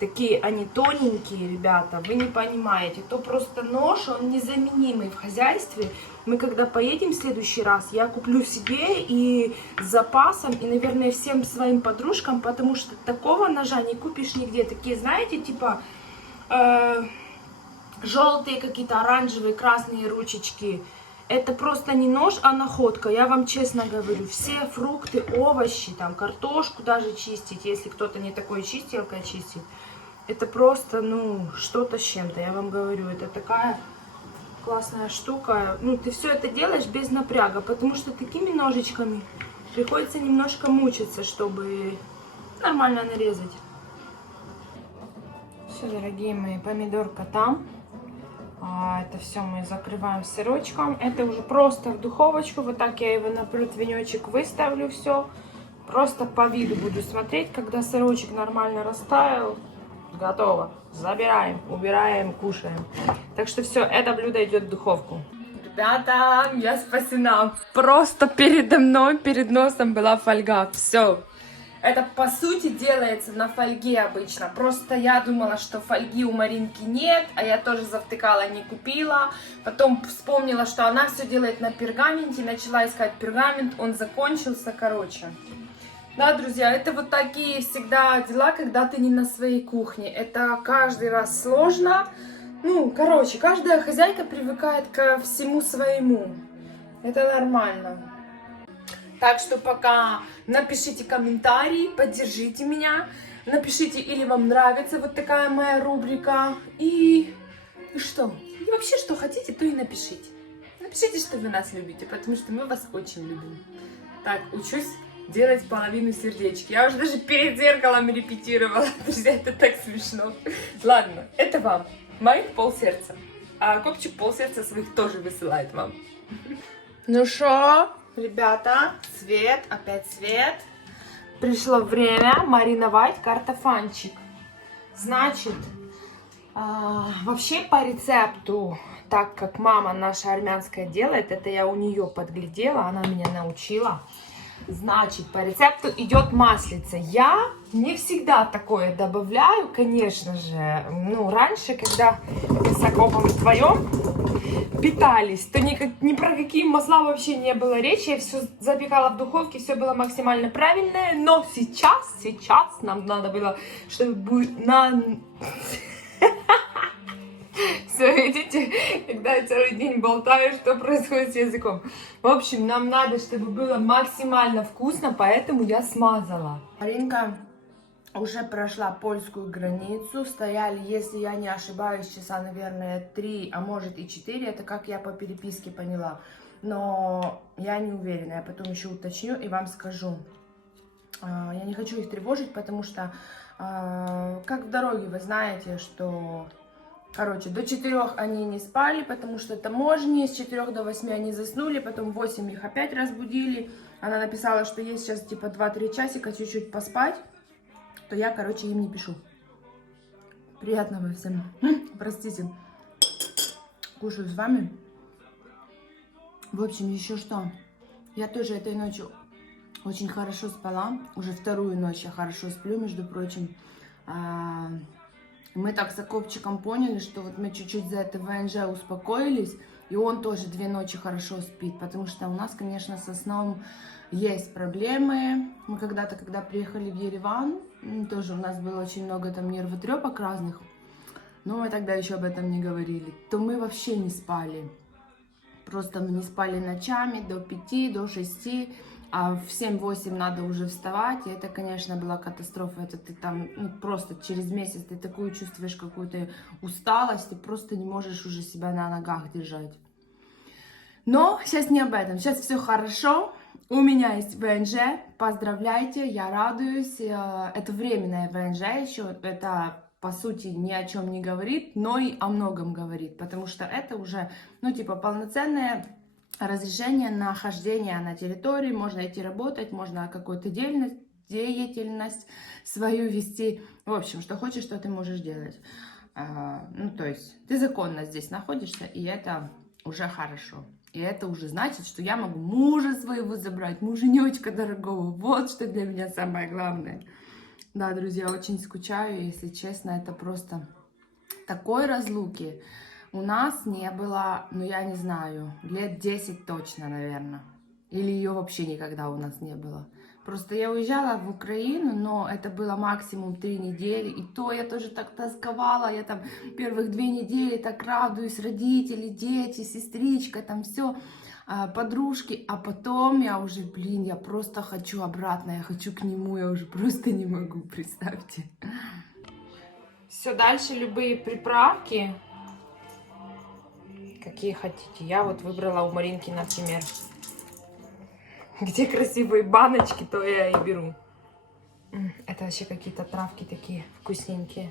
Такие они тоненькие, ребята, вы не понимаете. То просто нож, он незаменимый в хозяйстве. Мы когда поедем в следующий раз, я куплю себе и с запасом, и, наверное, всем своим подружкам, потому что такого ножа не купишь нигде. Такие, знаете, типа желтые какие-то, оранжевые, красные ручечки. Это просто не нож, а находка. Я вам честно говорю, все фрукты, овощи, там, картошку даже чистить, если кто-то не такой чистилкой чистит, это просто, ну, что-то с чем-то. Я вам говорю, это такая классная штука. Ну, ты все это делаешь без напряга, потому что такими ножичками приходится немножко мучиться, чтобы нормально нарезать. Все, дорогие мои, помидорка там. Это все мы закрываем сырочком. Это уже просто в духовочку. Вот так я его на противенечек выставлю все. Просто по виду буду смотреть, когда сырочек нормально растаял. Готово. Забираем, убираем, кушаем. Так что все, это блюдо идет в духовку. Ребята, я спасена. Просто передо мной, перед носом была фольга. Все. Это, по сути, делается на фольге обычно. Просто я думала, что фольги у Маринки нет, а я тоже завтыкала, не купила. Потом вспомнила, что она все делает на пергаменте, начала искать пергамент, он закончился, короче. Да, друзья, это вот такие всегда дела, когда ты не на своей кухне. Это каждый раз сложно. Ну, короче, каждая хозяйка привыкает ко всему своему. Это нормально. Так что пока напишите комментарии, поддержите меня. Напишите, или вам нравится вот такая моя рубрика. И что? И вообще, что хотите, то и напишите. Напишите, что вы нас любите, потому что мы вас очень любим. Так, учусь делать половину сердечки. Я уже даже перед зеркалом репетировала. Друзья, это так смешно. Ладно, это вам. Моих полсердца. А Копчик полсердца своих тоже высылает вам. Ну что, ребята, цвет, опять цвет. Пришло время мариновать картофанчик. Значит, вообще по рецепту, так как мама наша армянская делает, это я у нее подглядела, она меня научила. Значит, по рецепту идет маслица. Я не всегда такое добавляю, конечно же. Ну, раньше, когда мы с Акопом вдвоем питались, то ни про какие масла вообще не было речи. Я все запекала в духовке, все было максимально правильное. Но сейчас нам надо было, чтобы Все, видите, когда я целый день болтаю, что происходит с языком. В общем, нам надо, чтобы было максимально вкусно, поэтому я смазала. Маринка уже прошла польскую границу. Стояли, если я не ошибаюсь, часа, наверное, 3, а может и 4. Это как я по переписке поняла. Но я не уверена. Я потом еще уточню и вам скажу. Я не хочу их тревожить, потому что, как в дороге, вы знаете, что... Короче, до 4 они не спали, потому что таможни, с 4 до 8 они заснули, потом в 8 их опять разбудили. Она написала, что есть сейчас типа 2-3 часика чуть-чуть поспать, то я, короче, им не пишу. Приятного всем. Простите. Кушаю с вами. В общем, еще что. Я тоже этой ночью очень хорошо спала. Уже вторую ночь я хорошо сплю, между прочим. Мы так с Акопчиком поняли, что вот мы чуть-чуть за это ВНЖ успокоились, и он тоже 2 ночи хорошо спит, потому что у нас, конечно, со сном есть проблемы. Мы когда-то, когда приехали в Ереван, тоже у нас было очень много там нервотрепок разных, но мы тогда еще об этом не говорили, то мы вообще не спали. Просто мы не спали ночами до 5, до 6, а в 7-8 надо уже вставать, и это, конечно, была катастрофа. Это ты там, ну, просто через месяц ты такую чувствуешь какую-то усталость, ты просто не можешь уже себя на ногах держать. Но сейчас не об этом, сейчас все хорошо. У меня есть ВНЖ, поздравляйте, я радуюсь. Это временное ВНЖ еще, это... по сути, ни о чем не говорит, но и о многом говорит, потому что это уже, ну, типа, полноценное разрешение на хождение на территории, можно идти работать, можно какую-то деятельность свою вести, в общем, что хочешь, что ты можешь делать. Ну, то есть, ты законно здесь находишься, и это уже хорошо. И это уже значит, что я могу мужа своего забрать, муженечка дорогого, вот что для меня самое главное. Да, друзья, очень скучаю, если честно, это просто такой разлуки у нас не было, ну, я не знаю, лет 10 точно, наверное. Или ее вообще никогда у нас не было. Просто я уезжала в Украину, но это было максимум 3 недели. И то я тоже так тосковала. Я там первых 2 недели так радуюсь. Родители, дети, сестричка, там все, подружки. А потом я уже, блин, я просто хочу обратно. Я хочу к нему, я уже просто не могу, представьте. Все, дальше любые приправки. Какие хотите. Я вот выбрала у Маринки, например. Где красивые баночки, то я и беру. Это вообще какие-то травки такие вкусненькие.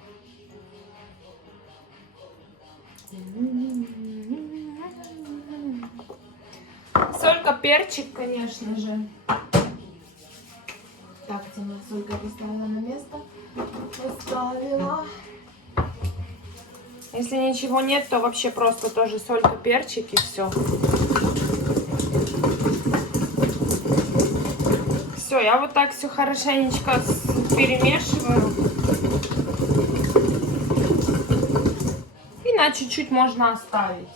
Солька, перчик, конечно же. Так, Тима, солька поставила на место. Поставила. Если ничего нет, то вообще просто тоже солька, перчик и все. Все, я вот так все хорошенечко перемешиваю. И на чуть-чуть можно оставить.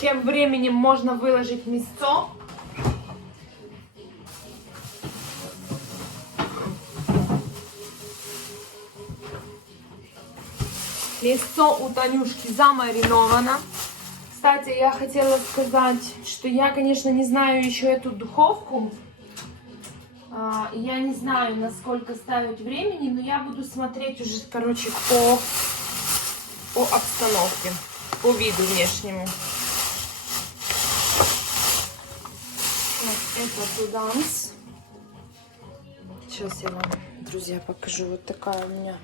Тем временем можно выложить мясо. Мясо у Танюшки замариновано. Кстати, я хотела сказать, что я, конечно, не знаю еще эту духовку. Я не знаю, насколько ставить времени, но я буду смотреть уже, короче, по обстановке, по виду внешнему. Вот это туда. Сейчас я вам, друзья, покажу. Вот такая у меня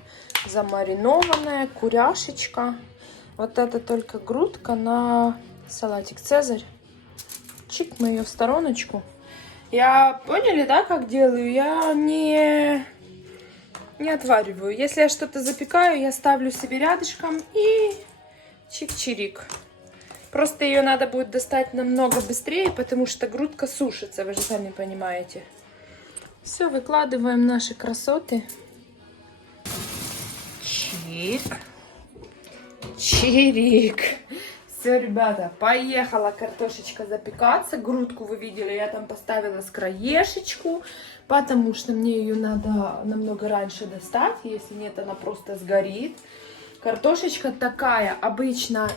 замаринованная куряшечка. Вот это только грудка на салатик Цезарь. Чик, мы ее в стороночку. Я, поняли, да, как делаю? Я не отвариваю. Если я что-то запекаю, я ставлю себе рядышком и чик-чирик. Просто ее надо будет достать намного быстрее, потому что грудка сушится, вы же сами понимаете. Все, выкладываем наши красоты. Чик. Чирик. Все, ребята, поехала картошечка запекаться. Грудку вы видели, я там поставила с краешечку, потому что мне ее надо намного раньше достать. Если нет, она просто сгорит. Картошечка такая, обычно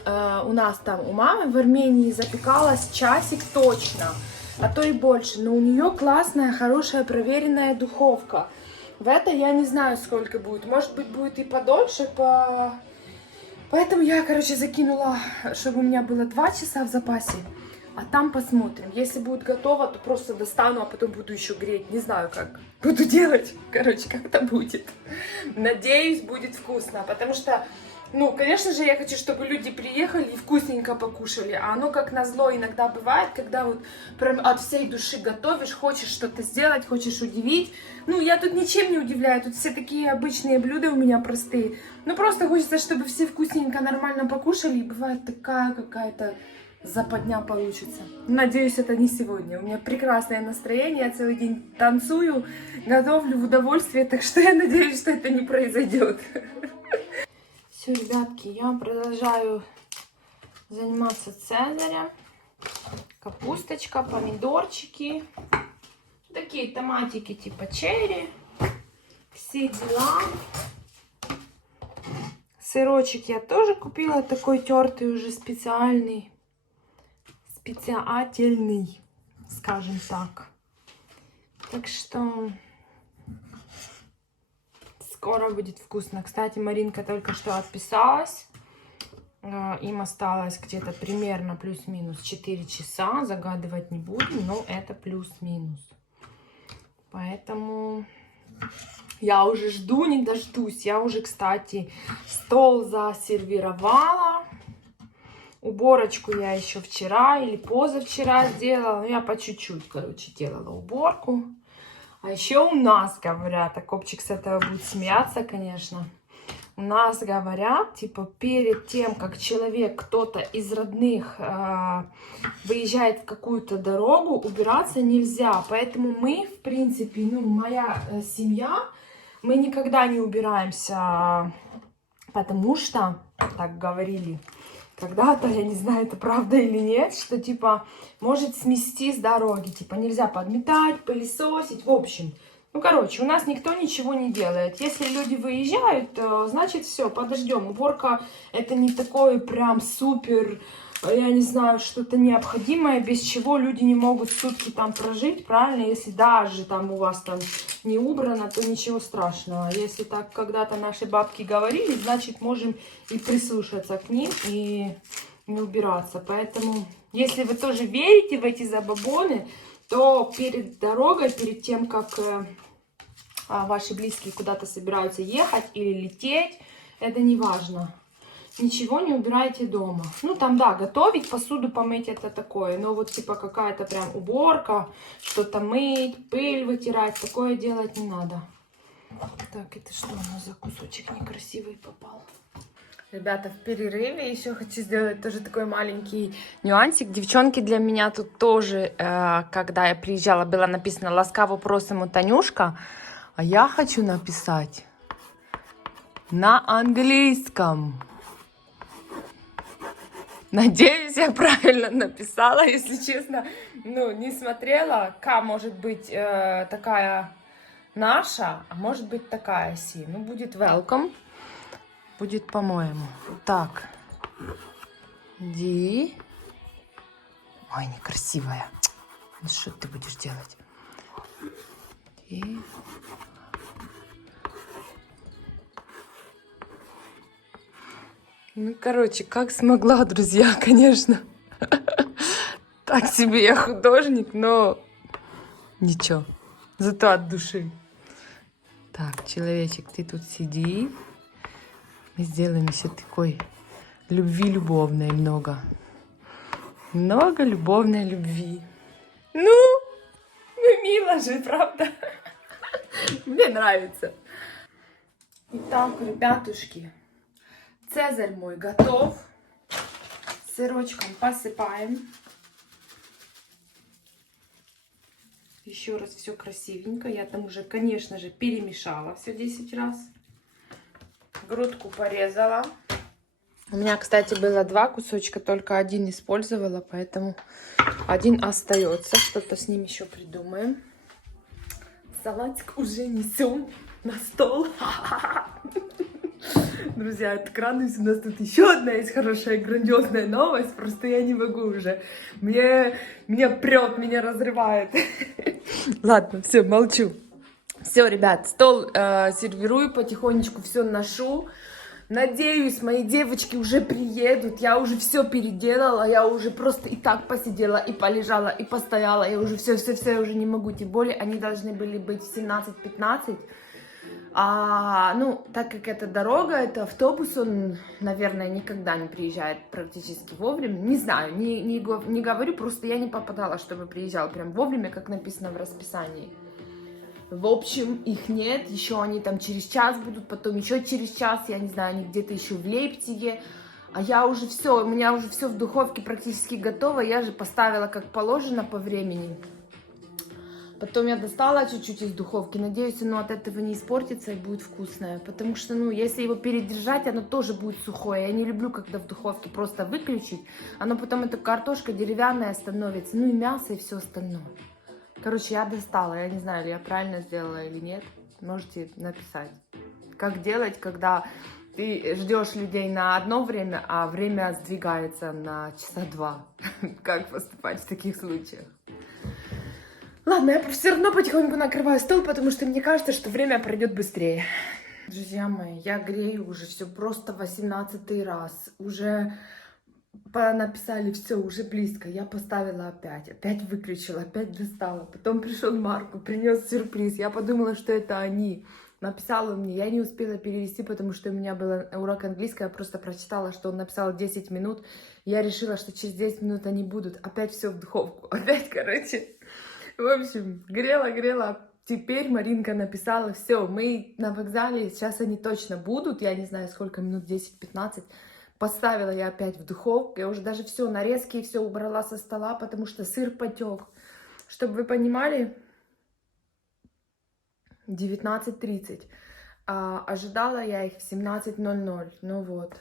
у нас там у мамы в Армении запекалась часик точно, а то и больше. Но у нее классная, хорошая, проверенная духовка. В это я не знаю, сколько будет. Может быть, будет и подольше, Поэтому я, короче, закинула, чтобы у меня было 2 часа в запасе. А там посмотрим. Если будет готово, то просто достану, а потом буду еще греть. Не знаю, как буду делать. Короче, как-то будет. Надеюсь, будет вкусно. Потому что, ну, конечно же, я хочу, чтобы люди приехали и вкусненько покушали. А оно, как назло, иногда бывает, когда вот прям от всей души готовишь, хочешь что-то сделать, хочешь удивить. Ну, я тут ничем не удивляю. Тут все такие обычные блюда у меня простые. Ну, просто хочется, чтобы все вкусненько, нормально покушали. И бывает такая какая-то западня получится. Надеюсь, это не сегодня. У меня прекрасное настроение. Я целый день танцую, готовлю в удовольствие. Так что я надеюсь, что это не произойдет. Все, ребятки, я продолжаю заниматься цезарем. Капусточка, помидорчики. Такие томатики типа черри. Все дела. Сырочек я тоже купила, такой тертый уже специальный. Специальный, скажем так. Так что скоро будет вкусно. Кстати, Маринка только что отписалась. Им осталось где-то примерно плюс-минус 4 часа. Загадывать не будем, но это плюс-минус. Поэтому я уже жду, не дождусь. Я уже, кстати, стол засервировала. Уборочку я еще вчера или позавчера сделала. Ну, я по чуть-чуть, короче, делала уборку. А еще у нас говорят, а Копчик с этого будет смеяться, конечно. У нас говорят, типа, перед тем, как человек, кто-то из родных выезжает в какую-то дорогу, убираться нельзя. Поэтому мы, в принципе, ну, моя семья, мы никогда не убираемся, потому что, так говорили, когда-то, я не знаю, это правда или нет, что, типа, может смести с дороги. Типа, нельзя подметать, пылесосить, в общем. Ну, короче, у нас никто ничего не делает. Если люди выезжают, то, значит, все, подождем. Уборка это не такое прям супер, я не знаю, что-то необходимое, без чего люди не могут сутки там прожить, правильно? Если даже там у вас там не убрано, то ничего страшного. Если так когда-то наши бабки говорили, значит, можем и прислушаться к ним и не убираться. Поэтому, если вы тоже верите в эти забабоны, то перед дорогой, перед тем, как ваши близкие куда-то собираются ехать или лететь, это не важно. Ничего не убирайте дома. Ну, там, да, готовить, посуду помыть, это такое. Но вот, типа, какая-то прям уборка, что-то мыть, пыль вытирать, такое делать не надо. Так, это что у нас за кусочек некрасивый попал? Ребята, в перерыве еще хочу сделать тоже такой маленький нюансик. Девчонки, для меня тут тоже, когда я приезжала, было написано «Ласкаво просимо, Танюшка», а я хочу написать на английском. Надеюсь, я правильно написала, если честно. Ну, не смотрела, может быть такая наша, а может быть такая си. Ну, будет welcome. Будет, по-моему. Так. Ди. Ой, некрасивая. Ну, что ты будешь делать? Ди. Ну, короче, как смогла, друзья, конечно. Так себе я художник, но ничего. Зато от души. Так, человечек, ты тут сиди. Мы сделаем еще такой любви любовной много. Много любовной любви. Ну мило же, правда? Мне нравится. Итак, ребятушки, цезарь мой готов. Сырочком посыпаем. Еще раз все красивенько. Я там уже, конечно же, перемешала все 10 раз. Грудку порезала. У меня, кстати, было 2 кусочка, только один использовала, поэтому один остается. Что-то с ним еще придумаем. Салатик уже несем на стол. Друзья, открадываюсь, у нас тут еще одна есть хорошая, грандиозная новость. Просто я не могу уже. Меня прет, меня разрывает. Ладно, все, молчу. Все, ребят, стол сервирую, потихонечку все ношу. Надеюсь, мои девочки уже приедут. Я уже все переделала. Я уже просто и так посидела, и полежала, и постояла. Я уже все уже не могу. Тем более, они должны были быть в 17:15. Ну, так как это дорога, это автобус, он, наверное, никогда не приезжает практически вовремя. Не знаю, не говорю, просто я не попадала, чтобы приезжал прям вовремя, как написано в расписании. В общем, их нет, еще они там через час будут, потом еще через час, я не знаю, они где-то еще в Лейпциге. А я уже все, у меня уже все в духовке практически готово, я же поставила как положено по времени. Потом я достала чуть-чуть из духовки. Надеюсь, оно от этого не испортится и будет вкусное. Потому что, ну, если его передержать, оно тоже будет сухое. Я не люблю, когда в духовке просто выключить. Оно потом, эта картошка деревянная становится. Ну и мясо, и все остальное. Короче, я достала. Я не знаю, я правильно сделала или нет. Можете написать. Как делать, когда ты ждешь людей на одно время, а время сдвигается на часа 2. Как поступать в таких случаях? Ладно, я все равно потихоньку накрываю стол, потому что мне кажется, что время пройдет быстрее. Друзья мои, я грею уже все просто 18-й раз. Уже написали все, уже близко. Я поставила опять выключила, опять достала. Потом пришел Марко, принес сюрприз. Я подумала, что это они. Написала мне, я не успела перевести, потому что у меня был урок английского. Я просто прочитала, что он написал 10 минут. Я решила, что через 10 минут они будут. Опять все в духовку. Опять, короче... В общем, грела. Теперь Маринка написала, все, мы на вокзале, сейчас они точно будут, я не знаю, сколько минут, 10-15. Поставила я опять в духовку, я уже даже все, нарезки и все убрала со стола, потому что сыр потек. Чтобы вы понимали, 19:30. Ожидала я их в 17:00, ну вот.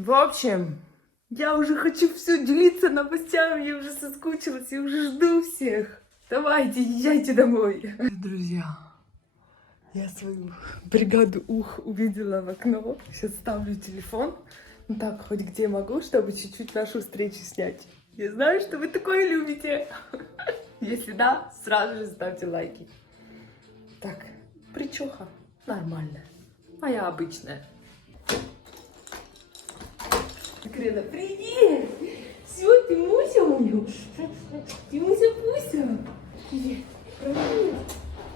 В общем, я уже хочу все делиться новостями, я уже соскучилась, я уже жду всех. Давайте, езжайте домой. Друзья, я свою бригаду ух увидела в окно. Сейчас ставлю телефон. Ну так, хоть где могу, чтобы чуть-чуть нашу встречу снять. Я знаю, что вы такое любите. Если да, сразу же ставьте лайки. Так, причёха нормальная. Моя обычная. Крена, привет! Все, ты Муся у меня? Ты Муся-Пуся? Привет. Привет.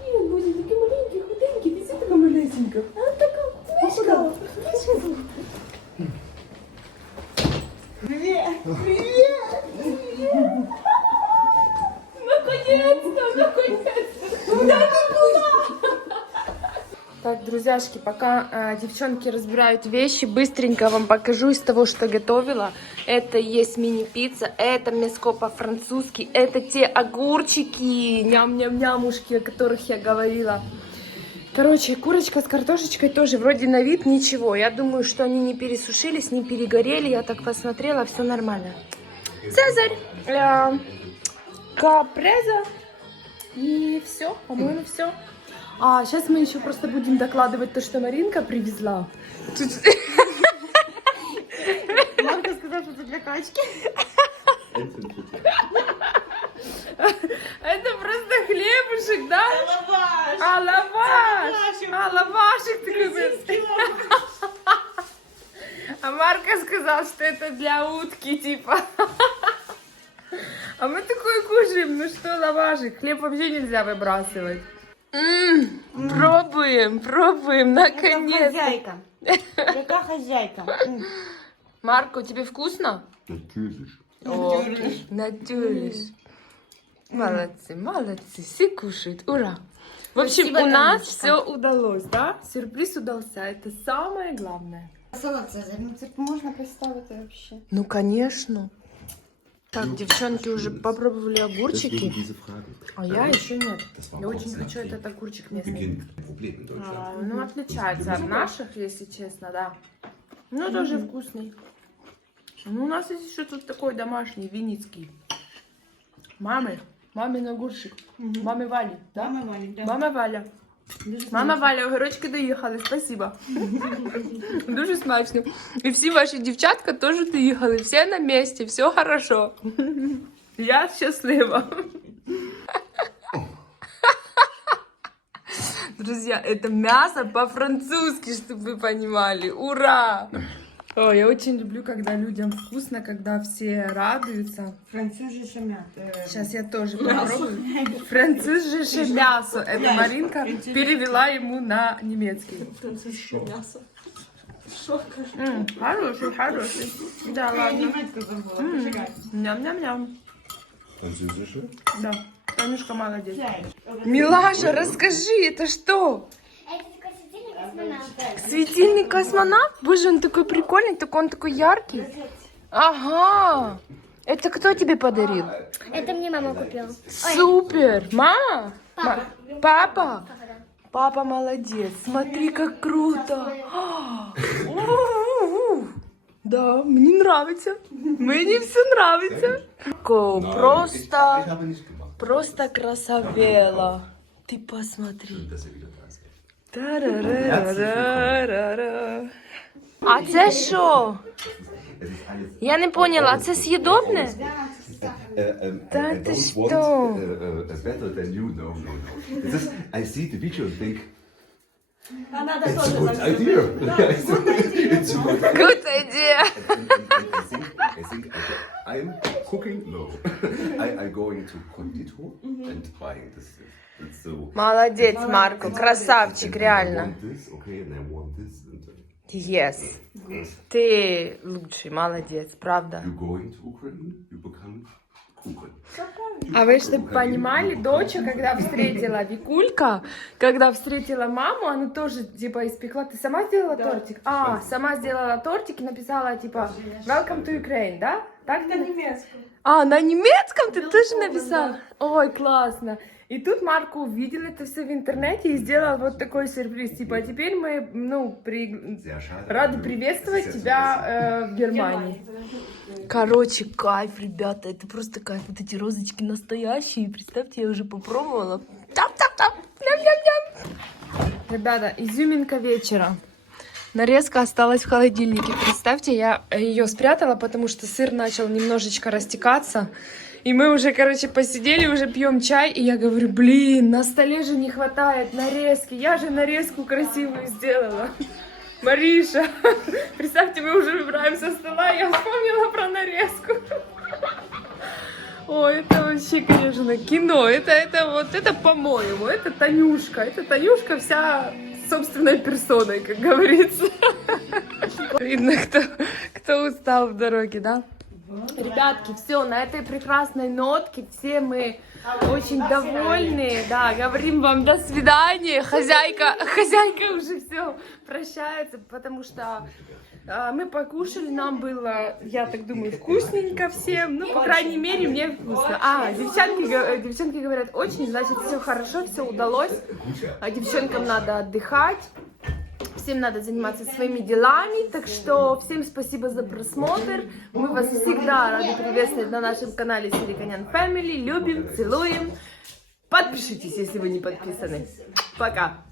Привет, Муся, такие маленькие, худенькие. Ты все такая малесенькая. А, такая мышка. Привет. Привет. Привет. Наконец-то. Куда ты была? Так, друзьяшки, пока девчонки разбирают вещи, быстренько вам покажу из того, что готовила. Это есть мини-пицца, это мяско по-французски, это те огурчики, ням-ням-нямушки, о которых я говорила. Короче, курочка с картошечкой тоже вроде на вид ничего. Я думаю, что они не пересушились, не перегорели. Я так посмотрела, все нормально. Цезарь, капреза и все, по-моему, все. А сейчас мы еще просто будем докладывать то, что Маринка привезла. Марка сказала, что это для качки. Это просто хлебушек, да? Лаваш. А, лаваш! А, лавашик такой. А Марка сказал, что это для утки, типа. А мы такое кушаем, ну что лавашик? Хлеб вообще нельзя выбрасывать. Пробуем, наконец-то. Хозяйка. Какая хозяйка. Марко, тебе вкусно? Natürlich. Natürlich. Молодцы, все кушают, ура. В общем, Спасибо, у нас Танюшка. все удалось, да? Сюрприз удался, это самое главное. Салат Цезарь, ну типа можно представить это вообще? Ну, конечно. Так, девчонки уже попробовали Deswegen огурчики, diese Fragen. а я еще нет. Das war Я auch очень sehr хочу viel этот огурчик местный. Beginn ein Problem in Deutschland. Ну, отличается от наших, если честно, да. Ну, тоже вкусный. Ну, у нас есть еще тут такой домашний, винницкий. Мамин огурчик. Мамы Вали, да? Мама Валя. Мама Валя, огірочки доїхали, спасибо. Дуже смачно. І всі ваші дівчатка теж доїхали, всі на місці, все хорошо. Я щаслива. Друзья, это мясо по-французски, чтобы вы понимали. Ура! О, я очень люблю, когда людям вкусно, когда все радуются. Французы мясо. Сейчас я тоже попробую. Французское мясо. Это Маринка перевела ему на немецкий. Французское мясо. Хороший. Да, ладно. Немецко забыла. Ням-ням-ням. Französische? Да, Танюшка молодец. Милаша, расскажи, это что? Это такой светильник космонавта. Светильник космонавт? Боже, он такой прикольный, так он такой яркий. Ага. Это кто тебе подарил? Это мне мама купила. Супер. Мама? Папа. Папа? Папа, да. Папа молодец. Смотри, как круто. У-у-у. Да, мне нравится. Мне все нравится. Просто красавела. Ты посмотри. Тарарарарара. А це що? Я не поняла, а це з'їдобне? Da, das don't ist want doch. better than you. No. It is, I see the video and think А надо it's a тоже good так idea. сделать. It's a good idea. Good idea. I think I'm cooking. No, I'm going to Konditor and buying this. It's so. Молодец, Марко, красавчик, And I реально. want this, okay, and I want this. And Yes. Ты лучший, молодец, правда. you going to Ukraine, you become Kuchen. А вы чтобы понимали, доча, когда встретила Викулька, когда встретила маму, она тоже типа испекла. Ты сама сделала тортик? А, сама сделала тортик и написала типа Welcome to Ukraine, да? Так ты? А, на немецком ты тоже написал? Ой, классно. И тут Марко увидел это все в интернете и сделал вот такой сюрприз. Типа, а теперь мы, Sehr schade. рады приветствовать тебя в Германии. Короче, кайф, ребята, это просто кайф. Вот эти розочки настоящие. Представьте, я уже попробовала. Там. Ням-ням-ням. Ребята, изюминка вечера. Нарезка осталась в холодильнике. Представьте, я ее спрятала, потому что сыр начал немножечко растекаться. И мы уже, короче, посидели, уже пьем чай. И я говорю, блин, на столе же не хватает нарезки. Я же нарезку красивую сделала. Мариша, представьте, мы уже выбираем со стола, я вспомнила про нарезку. Ой, это вообще, конечно, кино. Это, по-моему, это Танюшка вся собственной персоной, как говорится. Видно, кто устал в дороге, да? Ребятки, все, на этой прекрасной нотке все мы очень довольны. Да, говорим вам до свидания. Хозяйка уже все прощается, потому что мы покушали, нам было, я так думаю, вкусненько всем. Ну, по крайней мере, мне вкусно. Девчонки говорят, очень, значит, все хорошо, все удалось. А девчонкам надо отдыхать. Всем надо заниматься своими делами, так что всем спасибо за просмотр. Мы вас всегда рады приветствовать на нашем канале Сириканян Family. Любим, целуем. Подпишитесь, если вы не подписаны. Пока!